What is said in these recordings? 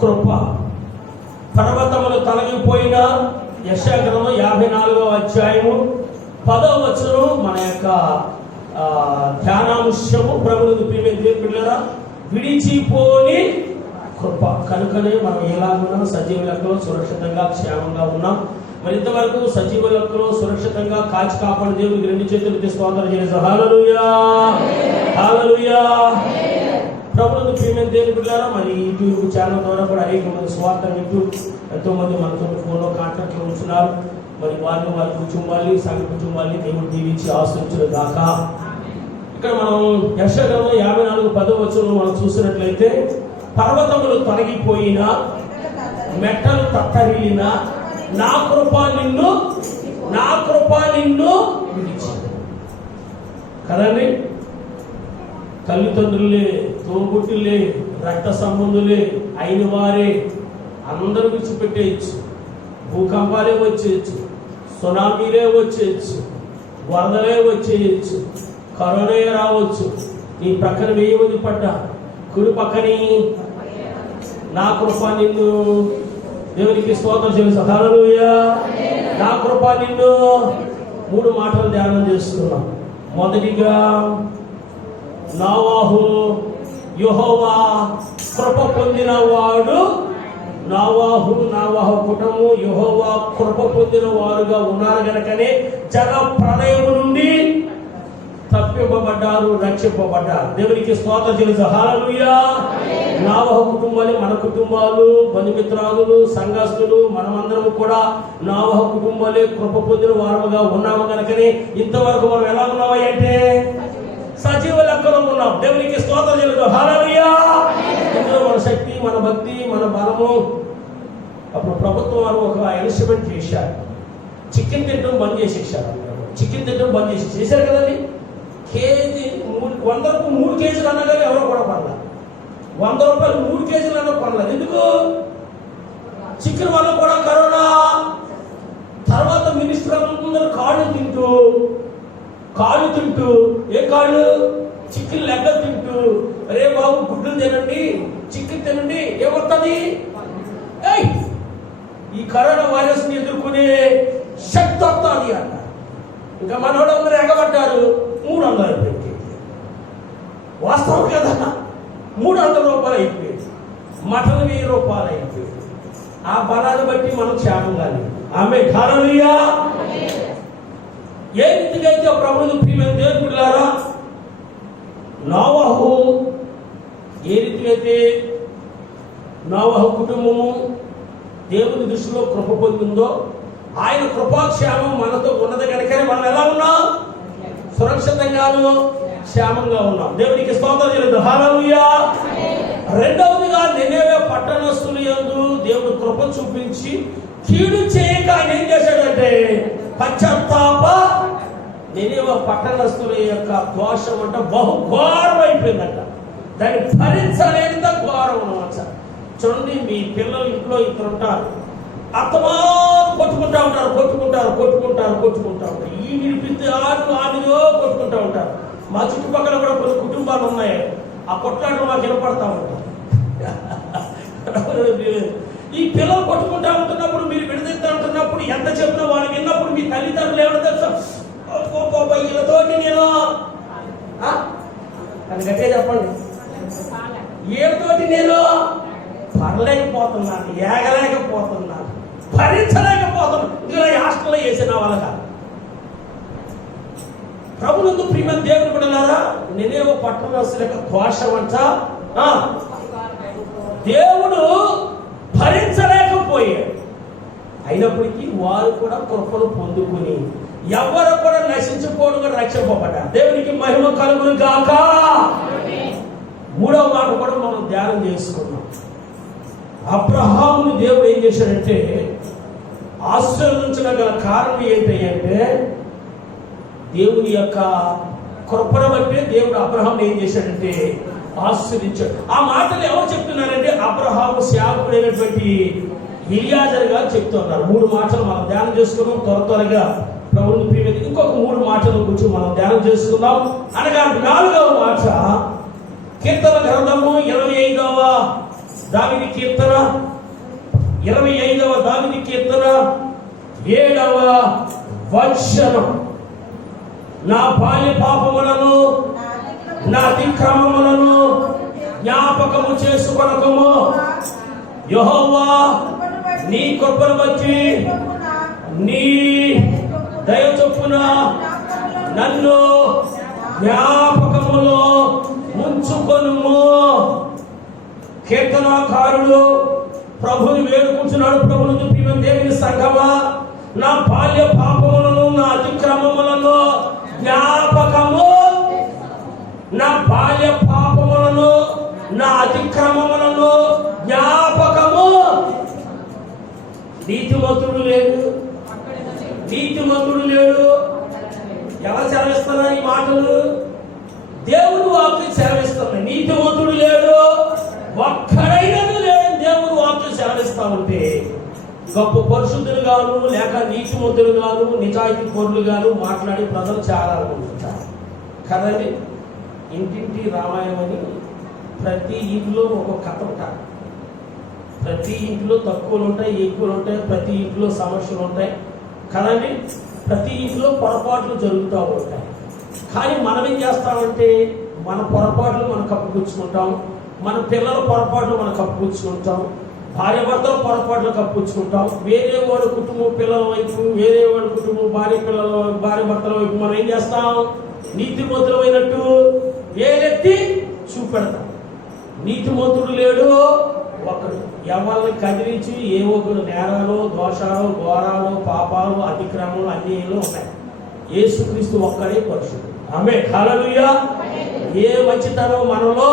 కృప. పర్వతములు తొలగిపోయిన యెషయా గ్రంథం 54వ అధ్యాయము 10వ వచనం మన యొక్క ధ్యానాంశము. ప్రభువును ప్రియమైన పిల్లరా, విడిచిపోని కృప. కనుకనే మనం ఎలాగున్నాం? సజీవ లెక్కలో సురక్షితంగా క్షేమంగా ఉన్నాం. మరి ఇంతవరకు సజీవ లెక్కలో సురక్షితంగా కాచి కాపాడు దేవునికి 2 చేతులు స్తోత్రం చేస్తాం. హల్లెలూయా, హల్లెలూయా. ప్రభువును ప్రియమైన దేవుని బిడ్డలారా, మరి యూట్యూబ్ ఛానల్ ద్వారా కూడా అనేక మంది స్వార్థ వింటూ ఎంతో మంది మనతో ఫోన్లో కాంటాక్ట్లో ఉంటున్నారు. మరి వారి కుటుంబాన్ని, సంఘ కుటుంబాన్ని దేవుడు దీవించి ఆశ్రయించిన దాకా. ఇక్కడ మనం యెషయా గ్రంథం 54:10 వచనం మనం చూసినట్లయితే, పర్వతములు తొలగిపోయినా, మెట్టలు తత్తరిల్లినా, నా కృప నిన్ను విడిచి. కదండి, తల్లిదండ్రులే, తోబుట్టులే, రక్త సంబంధులే అయిన వారే అందరూ విడిచిపెట్టేయచ్చు. భూకంపాలే వచ్చేయచ్చు, సునామీలే వచ్చేయచ్చు, వరదలే వచ్చేయచ్చు, కరోనా రావచ్చు. నీ ప్రక్కన 1000 మంది పడ్డా, కుడి పక్కని నా కృప నిన్ను. దేవునికి స్తోత్రం చెల్లిస్తాం. హల్లెలూయా. నా కృప నిన్ను. 3 మాటలు ధ్యానం చేస్తున్నాం. మొదటిగా నోవహు, యెహోవా కృప పొందిన వాడు. నోవహు కుటుంబం యెహోవా కృప పొందిన వారుగా ఉన్నారు గనుకనే జల ప్రళయము నుండి తప్పింపబడ్డారు, రక్షింపబడ్డారు. దేవునికి స్తోత్రం చెల్లిస్తాం. హల్లెలూయా. నోవహు కుటుంబాలు, మన కుటుంబాలు, బంధుమిత్రాదులు, సంఘస్థులు, మనమందరం కూడా నోవహు కుటుంబాలే కృప పొందిన వారుగా ఉన్నాము కనుకనే ఇంతవరకు మనం ఎలా ఉన్నామా అంటే సజీవ లెక్కలో ఉన్నాం. దేవునికి స్తోత్రం చెల్లిస్తాం. హల్లెలూయా. ఇందులో మన శక్తి, మన భక్తి, మన బలము. అప్పుడు ప్రభుత్వం వారు ఒక ఎలిజిబెట్ చేశారు. చికెన్ తినడం బంద్ చేసేసారు. చికెన్ తినడం బంద్ చేశారు కదండి. కేజీ 100కు 3 కేజీలు అన్నా కానీ ఎవరో కూడా పడలేదు. 100 రూపాయలు 3 కేజీలు అన్నా పడలేదు. ఎందుకు? చికెన్ వల్ల కూడా కరోనా. తర్వాత మినిస్టర్ అందరూ కాళ్ళు తింటూ ఏ కాళ్ళు? చికెన్ లెక్క తింటూ, అరే బాబు గుడ్లు తినండి, చికెన్ తినండి, ఏమవుతుంది? ఈ కరోనా వైరస్ ని ఎదుర్కొనే శక్తి వస్తుంది అన్న. ఇంకా మనోళ్ళందరూ ఎగబడ్డారు. 300 అయిపోయింది. వాస్తవం కదా, 300 రూపాయలు అయిపోయింది. మటన్ 1000 రూపాయలు అయిపోయింది. ఆ బలాన్ని బట్టి మనం క్షేమంగా ఆమె. హల్లెలూయా. ఏ రీతిగా అయితే ప్రభువును ప్రియమైన దేవుని బిడ్డలారా, నోవహు ఏ రీతిగా అయితే నోవహు కుటుంబము దేవుని దృష్టిలో కృప పొందిందో, ఆయన కృపాక్షేమం మనతో ఉన్నది కనుకనే మనం ఎలా ఉన్నాం? సురక్షితంగాను క్షేమంగా ఉన్నాం. దేవునికి స్తోత్రం చెల్లిద్దాం. హల్లెలూయా. రెండవదిగా నినెవె పట్టణస్థుల యందు దేవుడు కృప చూపించి కీడు చేయక ఆయన ఏం చేశాడంటే పశ్చాత్తాప. నినెవె పట్టణస్థుల యొక్క దోషం అంటే బహు ఘోరం అయిపోయిందంట. దాన్ని భరించలేనింత ఘోరం అనమాట. చూడండి, మీ పిల్లలు ఇంట్లో ఇద్దరు ఉంటారు, అత్తమాను కొట్టుకుంటా ఉంటారు. ఈ నిలిపిస్తే ఆమెలో కొట్టుకుంటా ఉంటారు. మా చుట్టుపక్కల కూడా కొన్ని కుటుంబాలు ఉన్నాయి. ఆ కొట్లాటలు మాకు వినపడతా ఉంటారు. ఈ పిల్లలు కొట్టుకుంటా ఉంటున్నప్పుడు, మీరు విడదీస్తా ఉంటున్నప్పుడు, ఎంత చెప్పినా వాళ్ళు విన్నప్పుడు మీ తల్లిదండ్రులు ఏమైనా తెలుసా? వీళ్ళతోటి నేను అది గట్టిగా చెప్పండి, వీళ్ళతోటి నేను పడలేకపోతున్నాను, ఏగలేకపోతున్నాను, భరించలేకపోతున్నాను. ఇలా హాస్టల్లో వేసిన వాళ్ళగా. ప్రభునందు ప్రియమైన దేవుని బిడ్డలారా, నినెవె పట్టణస్థుల యొక్క దోషం అంట దేవుడు భరించలేకపోయాడు. అయినప్పటికీ వారు కూడా కృపను పొందుకుని ఎవరు కూడా నశించుకోవడం రక్షింపబడ్డారు. దేవునికి మహిమ కలుగును గాక. 3వ మాట కూడా మనం ధ్యానం చేసుకున్నాం. అబ్రహాముని దేవుడు ఏం చేశాడంటే ఆశీర్వదించడం గల కారణం ఏంటంటే దేవుని యొక్క కృపను బట్టి దేవుడు అబ్రహాముని ఏం చేశాడంటే ఆశీర్వదించాడు. ఆ మాటలు ఎవరు చెప్తున్నారంటే అబ్రహాము సేవకుడైనటువంటి ఎలియాజరు గారు చెప్తున్నారు. 3 మాటలు మనం ధ్యానం చేసుకున్నాం. త్వరగా ప్రభువుని ప్రియమైన ఇంకొక 3 మాటల గురించి మనం ధ్యానం చేసుకుందాం. అనగా 4వ మాట కీర్తన గ్రంథము 25వ దావీదు కీర్తన 25వ దావీదు కీర్తన 7వ వచనం. నా బాల్య పాపములను నా అతిక్రమములను జ్ఞాపకము చేసుకొనకము. యెహోవా నీ కృపను బట్టి నీ దయ చొప్పున నన్ను జ్ఞాపకములో ఉంచుకొనుము. కీర్తనాకారుడు ప్రభుని వేడుకుంటున్నాడు. ప్రభుని ప్రియ దేవుని సంఘమా, నా బాల్య పాపములను నా అతిక్రమములను జ్ఞాపకము, నా బాల్య పాపములను నా అతిక్రమములను జ్ఞాపకము. నీతిమంతుడు లేడు, నీతిమంతుడు లేడు. ఎలా సెలవిస్తున్నా ఈ మాటలు? దేవుడు వాక్యం సెలవిస్తున్నా. నీతిమంతుడు లేడు, ఒక్కడైనా లేడు. దేవుడు వాక్యం సెలవిస్తా ఉంటే గొప్ప పరిశుద్ధులు గాను లేక నీతిమంతులు గాను నిజాయితీ కోరులు గాను మాట్లాడే ప్రజలు చాలా ఉంటారు కదండి. ఇంటింటి రామాయణం అని ప్రతి ఇంట్లో ఒక కథ ఉంటారు. ప్రతి ఇంట్లో తక్కువలు ఉంటాయి, ఎక్కువలు ఉంటాయి. ప్రతి ఇంట్లో సమస్యలు ఉంటాయి కదండి. ప్రతి ఇంట్లో పొరపాట్లు జరుగుతూ ఉంటాయి. కానీ మనం ఏం చేస్తామంటే మన పొరపాట్లు మనం కప్పుపుచ్చుకుంటాం, మన పిల్లల పొరపాట్లు మనం కప్పుపుచ్చుకుంటాం, భార్య భర్తల పొరపాట్లు కప్పుపుచ్చుకుంటాం. వేరే వాడి కుటుంబం పిల్లల వైపు, వేరే వాడి కుటుంబం భార్య భర్తల వైపు మనం ఏం చేస్తాం? నీతిమంతులమైనట్టు వేరెత్తి చూపెడతాం. నీతిమంతుడు లేడు ఒకడు. ఎవరిని కదిలించి ఏ ఒకరు నేరాలు, దోషాలు, ఘోరాలు, పాపాలు, అతిక్రమాలు అన్ని ఉన్నాయి. యేసుక్రీస్తు ఒక్కడే పరిశుద్ధుడు. ఆమేన్, హల్లెలూయా. ఏ మంచితనం మనలో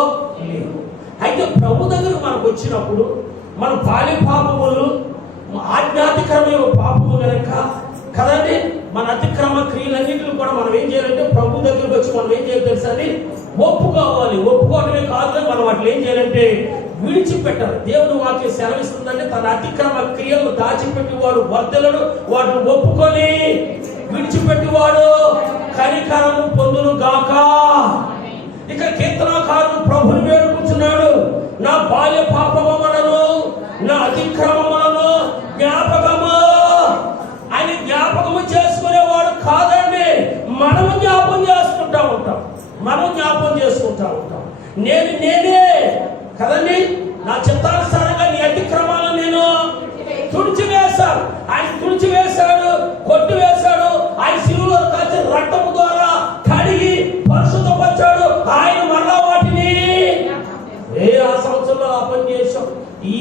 లేదు. అయితే ప్రభు దగ్గర మనకు వచ్చినప్పుడు మన బాల్య పాపములు ఆజ్ఞాతికరమైన పాపము కనుక కదండి, మన అతిక్రమ క్రియలన్నింటిని కూడా మనం ఏం చేయాలంటే ప్రభు దగ్గరకు వచ్చి మనం ఏం చేయాలి తెలుసా? అని ఒప్పుకోవాలి. ఒప్పుకోవడమే కాదు, మనం వాటిని ఏం చేయాలంటే విడిచిపెట్టాలి. దేవుడు వాక్యం సెలవిస్తుందంటే తన అతిక్రమ క్రియలను దాచిపెట్టేవాడు వర్ధలను, వాటిని ఒప్పుకొని విడిచిపెట్టేవాడు కనికరము పొందును గాక. ఇక కీర్తనాకారుడు ప్రభుని వేడుకుంటున్నాడు. నా బాల్య పాపములను నా అతిక్రమములను జ్ఞాపకము. ఆయన జ్ఞాపకము చేసుకునేవాడు కాదండి, మనము జ్ఞాపకం చేసుకుంటా ఉంటాం. మనం జ్ఞాపకం చేసుకుంటా ఉంటాం. నేనే కదండి, నా చిత్తానుసారంగా నీ అతిక్రమాలను నేను తుడిచివేశాను. ఆయన తుడిచివేశాడు, కొట్టివేశాడు. ఆయన శిలువలో కాల్చిన రక్తము ద్వారా కడిగి పరిశుద్ధపరిచాడు. ఆయన మరలా వాటిని ఆ సంవత్సరంలో ఆ పని చేశాం, ఈ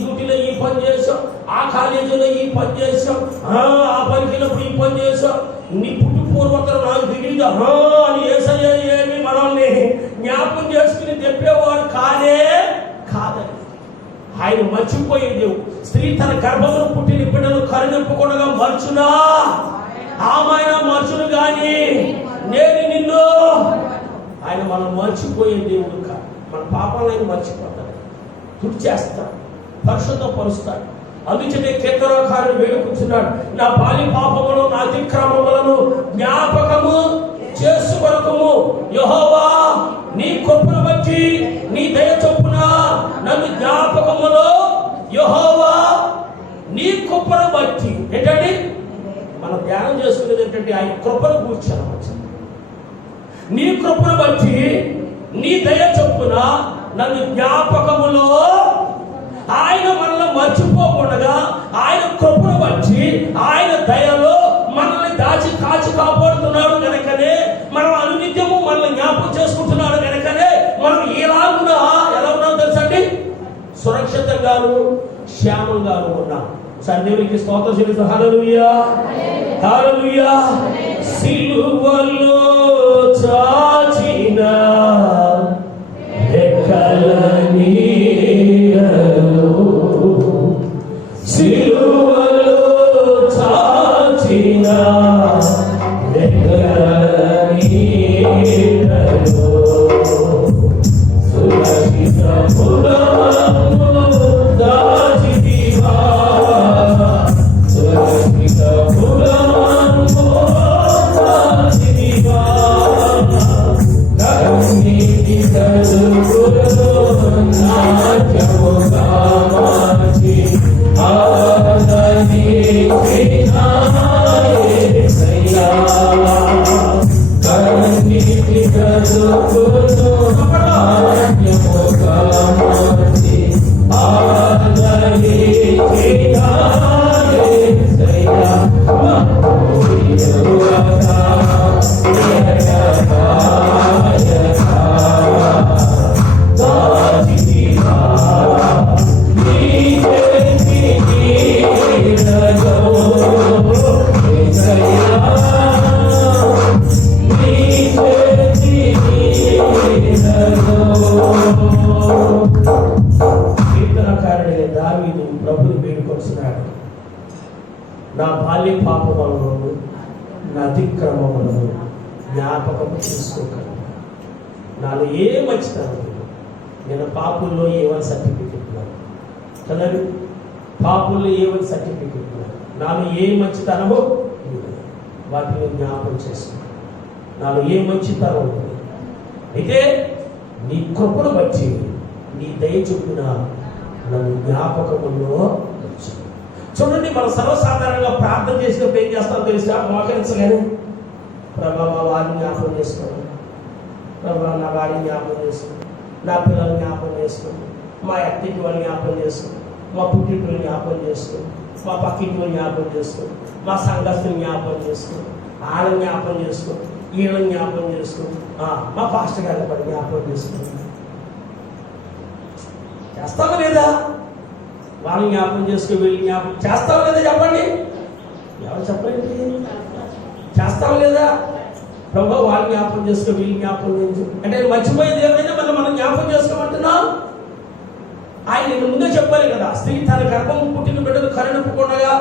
డ్యూటీలో ఈ పని చేశాం, ఆ కాలేజీలో ఈ పని చేశాం, ఆ పనికి వెళ్ళినప్పుడు ఈ పని చేశాం. నీ పుట్టు పూర్వతలు నాకు తెలియదు అని ఏసయ్య ఏమి మనల్ని జ్ఞాపకం చేసుకుని తెప్పేవాడు కాదని ఆయన మర్చిపోయే దేవుడు. స్త్రీ తన గర్భంలో పుట్టిన బిడ్డను కరుణింపకుండా మర్చునా? ఆమె మర్చును గాని నేను నిన్ను. ఆయన మనం మర్చిపోయే దేవుడు కాదు. మన పాపాలను ఆయన మర్చిపోతాడు, తుడిచేస్తాడు, పరిశుద్ధపరుస్తాడు. అందుచేత కీర్తనాకారుడు వేడుకుంటున్నాడు. నా బాల్య పాపములను నా అతిక్రమములను జ్ఞాపకము చేసుకొనకము. యెహోవా నీ కృపను బట్టి నీ దయ చొప్పున నన్ను జ్ఞాపకములో. యెహోవా నీ కృపను బట్టి ఏంటంటే మనం ధ్యానం చేసుకునేది ఏంటంటే ఆయన కృపను కూర్చోవచ్చు. నీ కృపను బట్టి నీ దయ చొప్పున నన్ను జ్ఞాపకములో. ఆయన మనల్ని మర్చిపోకుండా ఆయన కృపను బట్టి ఆయన దయలో మనల్ని దాచి కాచి కాపాడుతున్నాడు కనుకనే మనం అనునిత్యము మనల్ని జ్ఞాపకం చేసుకుంటున్నాడు కనుకనే మనం ఎలా ఉన్నాం తెలుసండి? సురక్షితంగాను క్షేమంగాను ఉన్నాం. దేవునికి స్తోత్రం చెల్లిస్తూ హల్లెలూయా, హల్లెలూయా. సిలువలో చాచిన రెక్కల నీడలో, సిలువలో చాచిన రెక్కల నీడలో సురక్షితములను దాచితివా, సురక్షితములను దాచితివా. కరుణి నా బాల్య పాపములను నా అతిక్రమములను జ్ఞాపకము చేసుకోగలను. నాలో ఏ మంచితనం లేదు. నేను పాపుల్లో ఏవని సర్టిఫికెట్ లేదు కదండి, పాపుల్లో ఏవని సర్టిఫికెట్ లేదు. నాలో ఏ మంచితనమో లేదు, వాటిని జ్ఞాపకం చేసుకున్నాను. నాలో ఏ మంచితనం లేదు. అయితే నీ కృపను బట్టి నీ దయ చొప్పున నన్ను జ్ఞాపకములో వచ్చి. చూడండి, మనం సర్వసాధారణంగా ప్రార్థన చేసినప్పుడు ఏం చేస్తామో తెలిసి మోకరించలేను. ప్రభా మా వారిని జ్ఞాపకం చేసుకోండి, ప్రభా నా వారిని జ్ఞాపకం చేసుకోండి, నా పిల్లల్ని జ్ఞాపకం చేసుకోండి, మా అత్తింటి వాళ్ళని జ్ఞాపకం చేసుకోండి, మా పుట్టింటిని జ్ఞాపకం చేసుకోండి, మా పక్కింటి వాళ్ళని జ్ఞాపకం చేసుకోండి, మా సంఘస్థుని జ్ఞాపకం చేసుకోండి, వాళ్ళని జ్ఞాపకం చేసుకోండి, వీళ్ళని జ్ఞాపకం చేసుకోండి, మా పాస్టర్ గారిని పడి జ్ఞాపకం చేసుకోండి. చేస్తావా లేదా? వాళ్ళని జ్ఞాపకం చేసుకో, వీళ్ళని జ్ఞాపకం చేస్తావా లేదా? చెప్పండి, ఎవరు చెప్పండి, చేస్తావా లేదా? ప్రభు వాళ్ళని జ్ఞాపకం చేసుకో, వీళ్ళని జ్ఞాపకం చేసుకో అంటే మర్చిపోయేది ఏమైనా మనం జ్ఞాపకం చేసుకోమంటున్నాం. ఆయన ముందే చెప్పాలి కదా, స్త్రీ తన గర్భం పుట్టిన బిడ్డను కరుణింపకుండా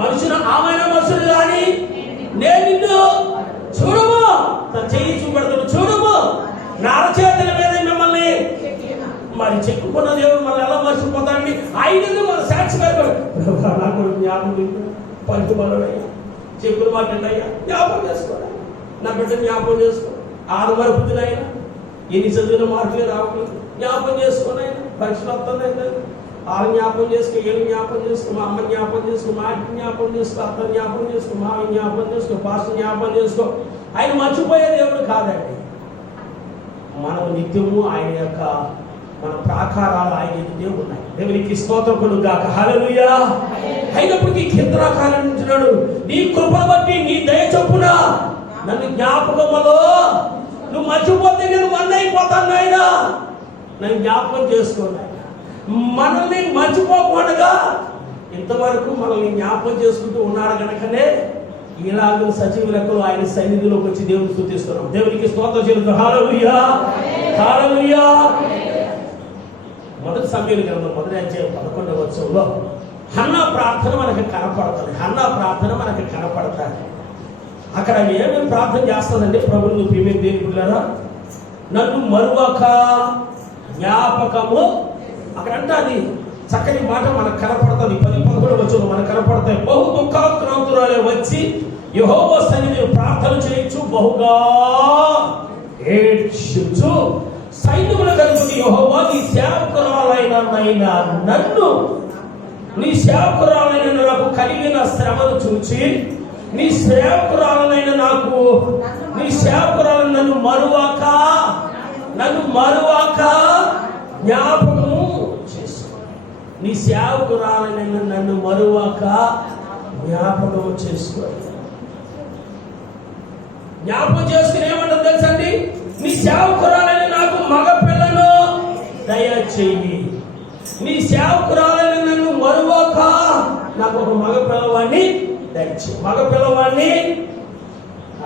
మనుషులు ఆమెన మనుషులు కానీ నేను నిన్ను చూడము, తన చెయ్యి చూపెడతాడు, చూడము నా అరచేతుల మీద మిమ్మల్ని మరి చెక్కుకున్న దేవుడు మనం ఎలా మర్చిపోతాడండి? ఆయనను మన సాక్షి నాకు జ్ఞాపకం పలుకుబలయ్యా, చెప్పుల మాట అయ్యా, జ్ఞాపకం చేసుకోరా, నా బిడ్డ జ్ఞాపకం చేసుకో. ఆరు మరుపుతున్నాయినా ఎన్ని చదివిన మార్కులే రావట్లేదు, జ్ఞాపకం చేసుకోని అయినా పరీక్షలు వస్తుందైనా ఆరు జ్ఞాపకం చేసుకో, ఏళ్ళు జ్ఞాపకం చేసుకో, మా అమ్మ జ్ఞాపకం చేసుకో, మా ఇంటి జ్ఞాపకం చేసుకో, అత్త జ్ఞాపకం చేసుకో, మా జ్ఞాపకం చేసుకో, పాస్ జ్ఞాపకం చేసుకో. ఆయన మర్చిపోయే దేవుడు కాదండి. మనం నిత్యము ఆయన యొక్క మన ప్రాకారాలు ఆయన ఎదుటే ఉన్నాయి. దేవునికి స్తోత్రములు గాక. హల్లెలూయా. అయినప్పటికీ కీర్తనకారుడు అంటున్నాడు, నీ కృపను బట్టి నీ దయ చొప్పున నన్ను జ్ఞాపకములో, నువ్వు మర్చిపోతే నేను మన్నైపోతాను నాయనా, నన్ను జ్ఞాపకం చేసుకోండి. మనల్ని మర్చిపోకుండా ఇంతవరకు మనల్ని జ్ఞాపకం చేసుకుంటూ ఉన్నాడు కనుకనే ఈనాడు సజీవ లెక్కలు ఆయన సన్నిధిలోకి వచ్చి దేవుని స్తుతిస్తున్నాం. దేవునికి స్తోత్రం చెల్లిద్దాం. హల్లెలూయా, హల్లెలూయా. మొదటి సమూయేలు గ్రంథం 1వ అధ్యాయం 11వ వచనంలో హన్నా ప్రార్థన మనకి కనపడుతుంది. హన్నా ప్రార్థన మనకి కనపడతాయి. అక్కడ ఏమేమి ప్రార్థన చేస్తుందంటే, ప్రభువును ప్రియమైన దేవుని బిడ్డలారా, నన్ను మరువక జ్ఞాపకము, అక్కడ అంటే అది చక్కని మాట మనకు కనపడుతుంది. 10-11 వచనం మనకు కనపడతాయి. బహు దుఃఖాక్రాంతురాలే వచ్చి యెహోవా సన్నిధిలో ప్రార్థన చేయొచ్చు, బహుగా ఏడ్చుచు సైన్యములకు అధిపతి యెహోవా, నీ సేవకురాలైన నన్ను, నీ సేవకురాలైన నాకు కలిగిన శ్రమను చూచి, నీ సేవకురాలైన నాకు, నీ సేవకురాలను నన్ను మరువాక జ్ఞాపకము చేసుకో. నీ సేవకురాలైన నన్ను మరువాక జ్ఞాపకము చేసుకో. జ్ఞాపకం చేసుకుని ఏమంటారు తెలుసండి? నీ సేవకురాలైన నాకు మగ పిల్లను దయచేయి. నీ సేవకురాలైన నన్ను మరువాక నాకు ఒక మగ పిల్లవాడిని దయచేయి. మగ పిల్లవాడిని,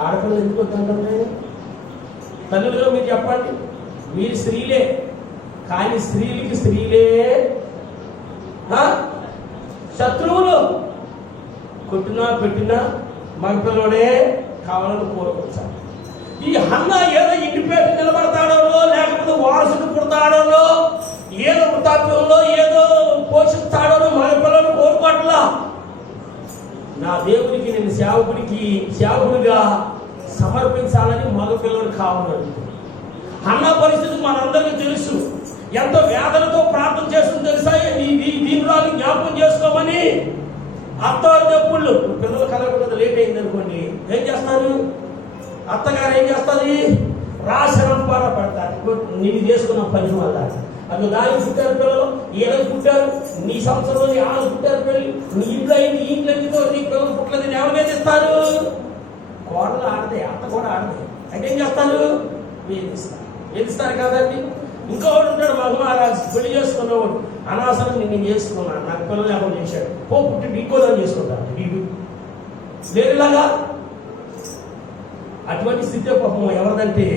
ఆడపిల్లలు ఎందుకు వద్దంటారు? తల్లులుగా మీరు చెప్పండి, మీరు స్త్రీలే, కానీ స్త్రీలకి స్త్రీలే శత్రువులు. కొట్టినా పెట్టినా మగ పిల్లవాడే కావాలని కోరుకుంటారు. ఈ హన్నా ఏదో ఇంటిపేట నిలబడతాడో, లేకపోతే వారసుడు పుడతాడో, ఏదో వృతాప్యంలో ఏదో పోషిస్తాడో మగ పిల్లలు కోరుకోవట్లా. నా దేవునికి నేను సేవకుడిగా సమర్పించాలని మగ పిల్లలు కావాలని. హన్నా పరిస్థితి మనందరికీ తెలుసు. ఎంత వేదనతో ప్రార్థన చేస్తుంది తెలుసా? దీనిరాలు జ్ఞాపకం చేసుకోమని. అత్తవారి చెప్పుళ్ళు, పిల్లలు కలగకుండా లేట్ అయింది అనుకోండి, ఏం చేస్తారు? అత్తగారు ఏం చేస్తుంది? రాశరంపాల పడతారు. నేను చేసుకున్న పని వల్ల అది దానికి పుట్టారు పిల్లలు, ఏళ్ళకి పుట్టారు, నీ సంవత్సరంలో ఆళ్ళు పుట్టారు పిల్లలు, నీ ఇంట్లో అయింది, ఈ ఇంట్లో నీ పిల్లలు పుట్టలేదు, ఎవరు వేధిస్తారు? కోడలు ఆడతాయి, అత్త కూడా ఆడతాయి. అంటే ఏం చేస్తారు? వేధిస్తారు కదండి. ఇంకోవాడు ఉంటాడు, మగమహారాజు, పెళ్లి చేసుకున్నవాడు, అనవసరం నేను చేసుకున్నాను, నాకు పిల్లలు ఎవరు చేశాడు, పో పుట్టి ఇంకోదాన్ని చేసుకుంటాను వీడు వేరేలాగా. అటువంటి స్థితి పాపం ఎవరిదంటే.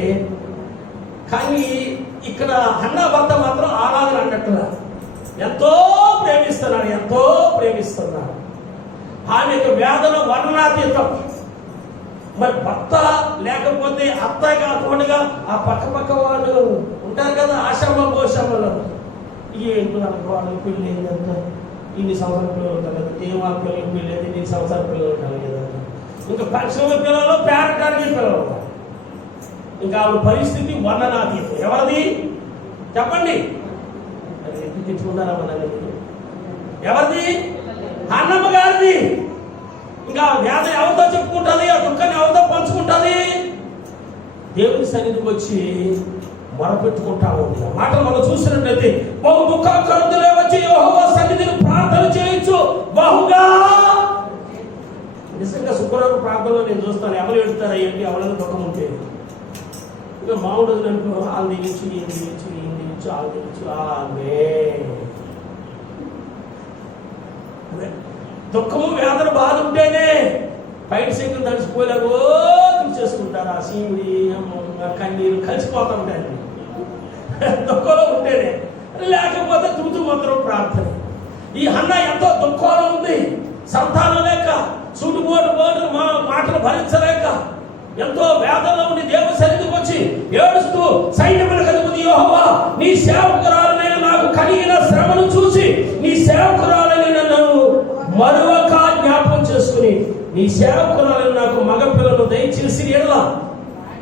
కానీ ఇక్కడ హన్నా భర్త మాత్రం అలాగని అన్నట్టుగా ఎంతో ప్రేమిస్తున్నాడు. ఆమె యొక్క వేదన వర్ణనాతీతం. మరి భర్త లేకపోతే అత్త కాకుండా ఆ పక్క వాళ్ళు ఉంటారు కదా, ఆశ్రమ గోశ్రమంలో ఏంటో అనుకో వాళ్ళకి పెళ్ళి ఏంటంటే ఇన్ని సంవత్సరాల పిల్లలు ఉంటారు కదా, వాళ్ళ పిల్లలకి పెళ్ళి అయితే ఇన్ని సంవత్సరాల పిల్లలు ఉంటారు కదా, ఇంకా పెన్షన్ పిల్లలు పేరటానికి పిల్లలు ఉంటారు. ఇంకా ఆవిడ పరిస్థితి వర్ణనాతీతం. ఎవరిది చెప్పండి? అది ఎప్పుడు తెచ్చుకున్నారా మనల్ని? ఎవరిది? అన్నమ్మ గారిది. ఇంకా వేద ఎవరితో చెప్పుకుంటుంది, ఆ దుఃఖాన్ని ఎవరితో పంచుకుంటుంది? దేవుని సన్నిధికి వచ్చి మొరపెట్టుకుంటా ఉంది. ఆ మాటలు మనం చూసినట్లయితే బహు దుఃఖాకరంతులే వచ్చి యెహోవా సన్నిధిని ప్రార్థన చేయొచ్చు బహుగా. నిజంగా శుక్రవారం ప్రార్థనలో నేను చూస్తాను, ఎవరు ఎడుతారా ఏంటి, ఎవరైనా దుఃఖం ఉంటే ఇంకా మామూలు అనుకో వాళ్ళు దిగించు ఈయన దిగించు ఈయన దిగించు వాళ్ళు దిగించు దుఃఖము వేదన బాధ ఉంటేనే బయట శంకులు తడిచిపోలేకో చేసుకుంటారు. ఆ సీముడి కన్నీరు కలిసిపోతూ ఉంటాయి దుఃఖంలో ఉంటేనే. లేకపోతే తూతు మంత్రం ప్రార్థన. ఈ హన్న ఎంతో దుఃఖంలో ఉంది, సంతానం లేక, సుడిబోటు మాటలు భరించలేక ఎంతో వేదనలో ఉండి దేవుని సన్నిధికి వచ్చి ఏడుస్తూ సైన్యములకు అధిపతి యెహోవా, నీ సేవకురాలైన నాకు కలిగిన శ్రమను చూసి నీ సేవకురాలైన నన్ను మరొక జ్ఞాపకం చేసుకుని నీ సేవకురాలైన నాకు మగ పిల్లలు దయచేసి ఎడలా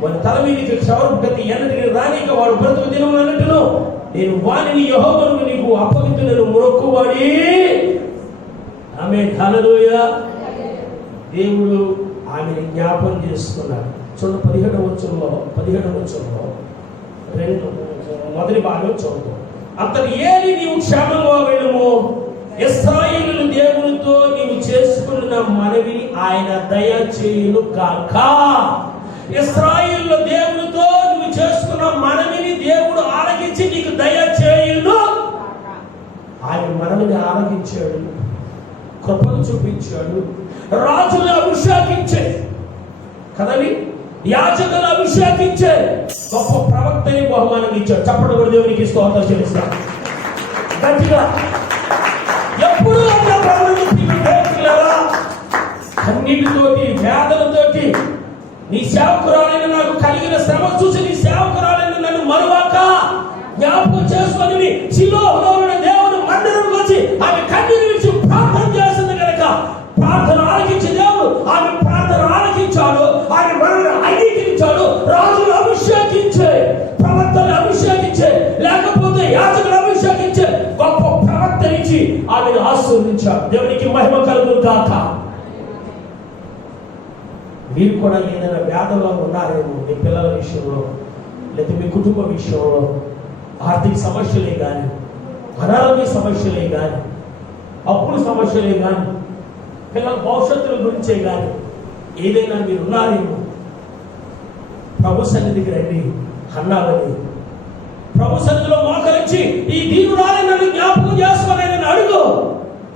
వారి తల మీదకి క్షవరం గతి ఎన్నటికి రానిక వాడు బ్రతుకు దినం అన్నట్టును నేను వానిని యెహోవాను నీకు అప్పగింతులను మొక్కుబడి. ఆమె హల్లెలూయా. దేవుడు ఆమెను జ్ఞాపకం చేసుకున్నాడు. చూడండి 17వ వచనంలో మొదటి భాగం చూద్దాం. అతడు ఏలి నీవు క్షేమంగా వెళ్ళము, ఇశ్రాయేలు దేవునితో నీవు చేసుకున్న మనవి ఆయన దయ చేయును గాక. ఇశ్రాయేలు దేవునితో నువ్వు చేసుకున్న మనవిని దేవుడు ఆలకించి నీకు దయ చేయును. ఆయన మనవిని ఆలకించాడు, కృపను చూపించాడు, రాజులను అభిషేకించే కదండి, యాజకులను అభిషేకించే గొప్ప ప్రవక్తని బహుమానం ఇచ్చాడు. చప్పటి కూడా దేవునికి స్తోత్రం చెల్లిస్తాడు గట్టిగా. ఎప్పుడు కన్నీటితోటి వేదనతోటి నీ సేవకురాలైన నాకు కలిగిన శ్రమ చూసి నీ సేవకురాలైన నన్ను మరువాక జ్ఞాపకం చేసుకొని శిలోహులో ఉన్న దేవుడు మందిరంలోకి వచ్చి ఆమె కన్నీరు విడిచి ప్రార్థన చేస్తుంది కనుక ప్రార్థన ఆలకించి దేవుడు ఆమె ప్రార్థన ఆలకించాడు, ఆమె మరణ అంగీకరించాడు. రాజులు అభిషేకించే, ప్రవక్తలు అభిషేకించే, లేకపోతే యాజకులు అభిషేకించే గొప్ప ప్రవక్తనిచ్చి ఆమెను ఆశీర్వదించాడు. దేవునికి మహిమ కలుగును గాక. మీరు కూడా ఏదైనా వ్యాధుల్లో ఉన్నారేమో, మీ పిల్లల విషయంలో లేదా మీ కుటుంబ విషయంలో, ఆర్థిక సమస్యలే కానీ, అనారోగ్య సమస్యలే కానీ, అప్పుల సమస్యలే కానీ, పిల్లల భవిష్యత్తుల గురించే కానీ ఏదైనా మీరు ఉన్నారేమో, ప్రభు సన్నిధికి రండి. అన్నాలని ప్రభు సన్నిధిలో మోకరించి ఈ దీనురాలే నన్ను జ్ఞాపకం చేసుకోవాలని అడుగు.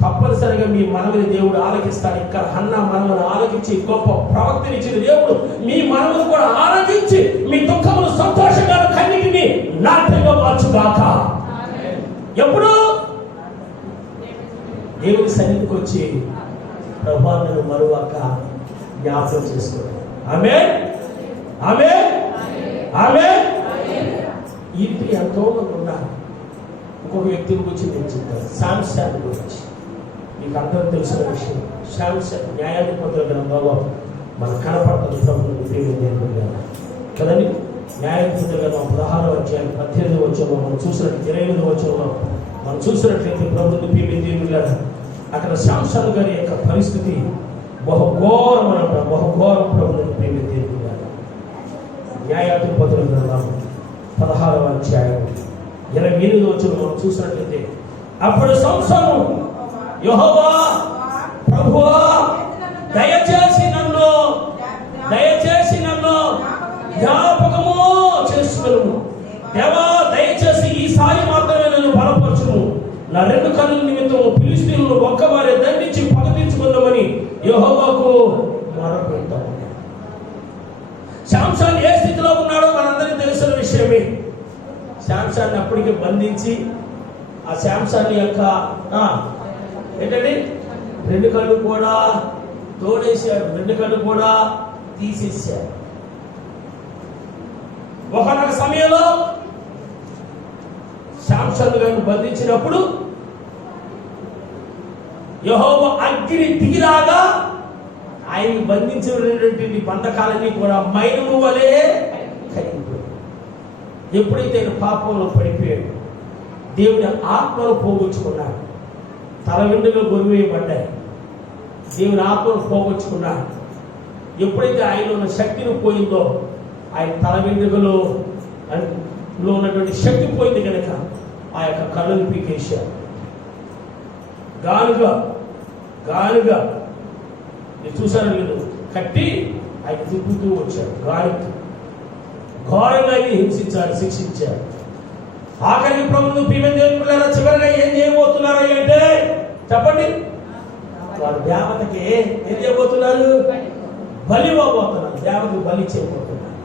తప్పనిసరిగా మీ మనవిని దేవుడు ఆలకిస్తాడు. ఇక్కడ హన్న మనవును ఆలకించి గొప్ప ప్రవక్తనిచ్చిన దేవుడు మీ మనవును కూడా ఆలకించి మీ దుఃఖమును సంతోషంగా కన్నిటిని నాట్యంగా మార్చుగాక. ఎప్పుడు దేవుని సన్నిధికి వచ్చి ప్రభావాలను మరువాక జ్ఞాపకం చేసుకోండి. ఆమేన్, ఆమేన్, ఆమేన్. ఇది ఎంతో మంది ఉన్నారు. ఇంకొక వ్యక్తిని గురించి నేను చెప్తాను, శాంసన్ గురించి. మీకు అందరూ తెలిసిన విషయం. శాంసన్ న్యాయాధిపతుల గ్రంథంలో మనకు కనపడుతుంది ప్రభుత్వం కదండి. న్యాయాధిపతుల గ్రంథం 16వ అధ్యాయం 18వ వచనంలో మనం చూసినట్టు 28వ వచనంలో మనం చూసినట్లయితే ప్రభుత్వం దేవుళ్ళారు. అక్కడ శాంసన్ గారి యొక్క పరిస్థితి బహుఘోరం అనమాట. బహుఘోరం ప్రభుత్వం దేవుళ్ళారు. న్యాయాధిపతుల గ్రంథం 16వ అధ్యాయం 28వ వచనం మనం చూసినట్లయితే అప్పుడు సంసోను యెహోవా ప్రభువా దయచేసి నన్ను జ్ఞాపకము చేసుకును. దేవా దయచేసి ఈసారి మాత్రమే నన్ను బలపరచును. నా 2 కన్నుల నిమిత్తం ఫిలిష్తీయులను ఒక్కవారే దండించి పగ తీర్చుకుందామని యెహోవాకు మొరపెట్టాను. శాంసన్ ఏ స్థితిలో ఉన్నాడో మనందరికీ తెలిసిన విషయమే. శాంసన్ అప్పటికి బంధించి ఆ శాంసన్ యొక్క ఏంటండి 2 కళ్ళు కూడా తోడేశాడు, 2 కళ్ళు కూడా తీసేశాడు. ఒకనొక సమయంలో శాంసన్ గారిని బంధించినప్పుడు యెహోవా అగ్ని దిగిరాగా ఆయన బంధించినటువంటి బంధకాలన్నీ కూడా మైనము వలె కరిగిపోయాయి. ఎప్పుడైతే ఆయన పాపంలో పడిపోయాడు, దేవుని ఆత్మను పోగొచ్చుకున్నాడు. తల వెంట్రుకలు గొరివేయబడ్డాయి, దేవుని ఆత్మను పోగొచ్చుకున్నాడు. ఎప్పుడైతే ఆయన ఉన్న శక్తిని పోయిందో, ఆయన తల వెంట్రుకలో ఉన్నటువంటి శక్తి పోయింది కనుక ఆ యొక్క కళ్ళను పీకేశాడు. గానుగా మీరు చూసారు, వీళ్ళు కట్టి ఆయన తిప్పుతూ వచ్చాడు. గాలికి ఘోరంగా ఆయన హింసించాడు, శిక్షించాడు. ఆఖరికి ప్రభుత్వం ప్రియమైన చివరిగా ఏం చేయబోతున్నారు అంటే చెప్పండి, వారు దేవతకి ఏం చేయబోతున్నారు? బలి ఇవ్వబోతున్నారు. దేవతకు బలి చేయబోతున్నారు.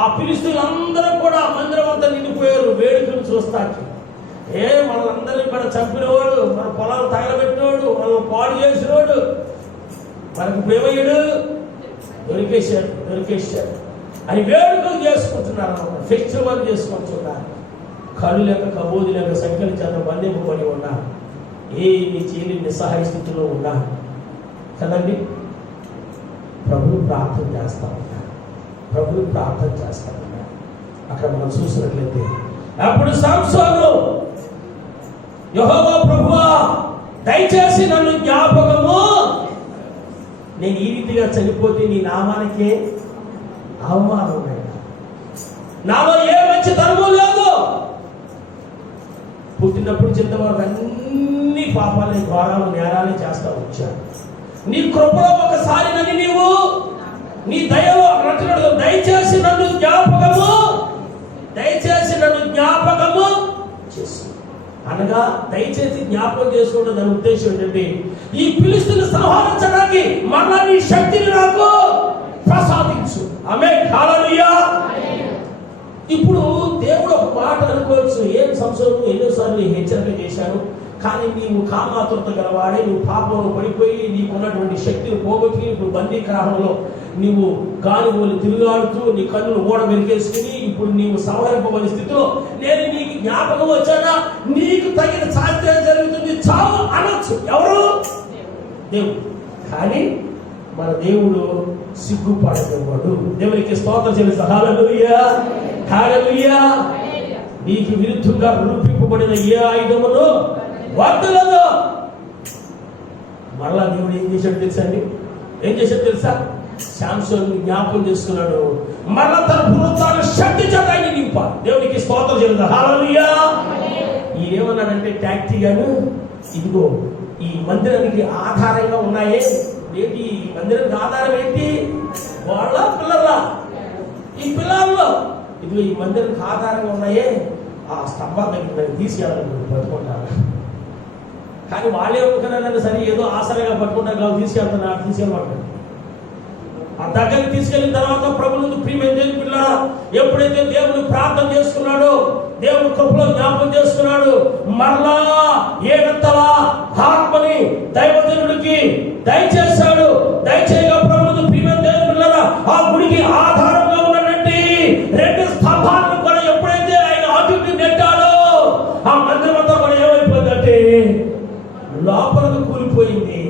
ఆ ఫిలిష్తీయులందరూ కూడా మందిరం అంతా నిండిపోయారు వేడుకలు చూస్తాకి. మనలందరినీ కూడా చంపినవాడు, మన పొలాలు తగలబెట్టినవాడు, మనం పాడు చేసినవాడు మనకు ప్రేమయ్యాడు, దొరికేశాడు అని వేడుకలు చేసుకుంటున్నారు, ఫెస్టివల్ చేసుకుంటున్నారు. కళ్ళు లేక కబోది లేక సంఖ్యల చేత బంధింపబడి ఉన్నారు, ఏమి చేయలేని నిస్సహాయ స్థితిలో ఉన్నారు కదండి. ప్రభువు ప్రార్థన చేస్తా ఉన్నారు. అక్కడ మనం చూసినట్లయితే అప్పుడు సంసోను, యెహోవా ప్రభువా దయచేసి నన్ను జ్ఞాపకము, నేను ఈ రీతిగా చనిపోతే నీ నామానికే అవమానం, నాలో ఏ మంచి తరము లేదు. పుట్టినప్పుడు చిన్నవారు అన్ని పాపాలని ఘోరాలు నేరాలు చేస్తా వచ్చాను. నీ కృపలో ఒకసారి నన్ను నీవు నీ దయలో రచనలు దయచేసి నన్ను జ్ఞాపకము చేసు అనగా దయచేసి జ్ఞాపకం చేసుకోవడం దాని ఉద్దేశం ఏంటంటే ఈ ఫిలిష్తీయులను సంహరించడానికి మరలా నీ శక్తిని నాకు ప్రసాదించు. ఆమేన్, హల్లెలూయా. ఇప్పుడు దేవుడు ఒక మాట అనుకోవచ్చు, ఏం సంవత్సరం ఎన్నోసార్లు హెచ్చరిక చేశాను, కానీ నీవు కామాతురత గలవాడే, నువ్వు పాపంలో పడిపోయి నీకున్నటువంటి శక్తిని పోగొట్టి ఇప్పుడు బందీకారంలో నీవు గాలిగోలు తిరుగాడుతూ నీ కన్నులు ఓడ వెరికేసుకుని ఇప్పుడు నీవు సంహరింపబడి స్థితిలో నేను నీకు జ్ఞాపకం వచ్చానా, నీకు తగిన శాస్త్రం జరుగుతుంది, చావు అనొచ్చు ఎవరు? దేవుడు. కానీ మన దేవుడు సిగ్గుపడేవాడు. దేవునికి స్తోత్రం చెల్లిస్తా. హల్లెలూయా, హల్లెలూయా. నీకు విరుద్ధంగా రూపింపబడిన ఏ ఆయుధమును వర్ధలదు. మరలా దేవుడు ఏం చేశాడు తెలుసా? శాంసోను జ్ఞాపకం చేసుకున్నాడు. మరలా తన పునరుత్థాన శక్తి చేత ఆయన నింపాడు. దేవునికి స్తోత్రం చెల్లిస్తా. హల్లెలూయా. ఈయనేమన్నాడంటే టాక్టిగాను, ఇదిగో ఈ మందిరానికి ఆధారంగా ఉన్నాయే, ఏంటి ఈ మందిరానికి ఆధారం ఏంటి? వాళ్ళ పిల్లల, ఈ పిల్లల్లో ఇదిగో ఈ మందిరానికి ఆధారంగా ఉన్నాయే, ఆ స్తంభాల దగ్గర తీసేయాలని పట్టుకుంటారు. కానీ వాళ్ళే అనుకున్నారని సరే ఏదో ఆసరగా పట్టుకుంటారు కాదు, తీసుకెళ్ళమంటారు. ఆ దగ్గరికి తీసుకెళ్ళిన తర్వాత ప్రభువును ప్రియమైన దేవుని పిల్లరా, ఎప్పుడైతే దేవుని ప్రార్థన చేసుకున్నాడో, దేవుని కృపలో జ్ఞాపకం చేసుకున్నాడు, మరలా ఏడంతలా ఆత్మని దైవజనుడికి దయచేశాడు. దయచేయగా ప్రభువును ప్రియమైన దేవుని పిల్లరా, ఆ గుడికి ఆధారంగా ఉన్నటువంటి 2 స్తంభాలను కూడా ఎప్పుడైతే ఆయన అటుకి నెట్టాడో, ఆ మందిరం అంతా కూడా ఏమైపోయిందంటే లోపలకు కూలిపోయింది.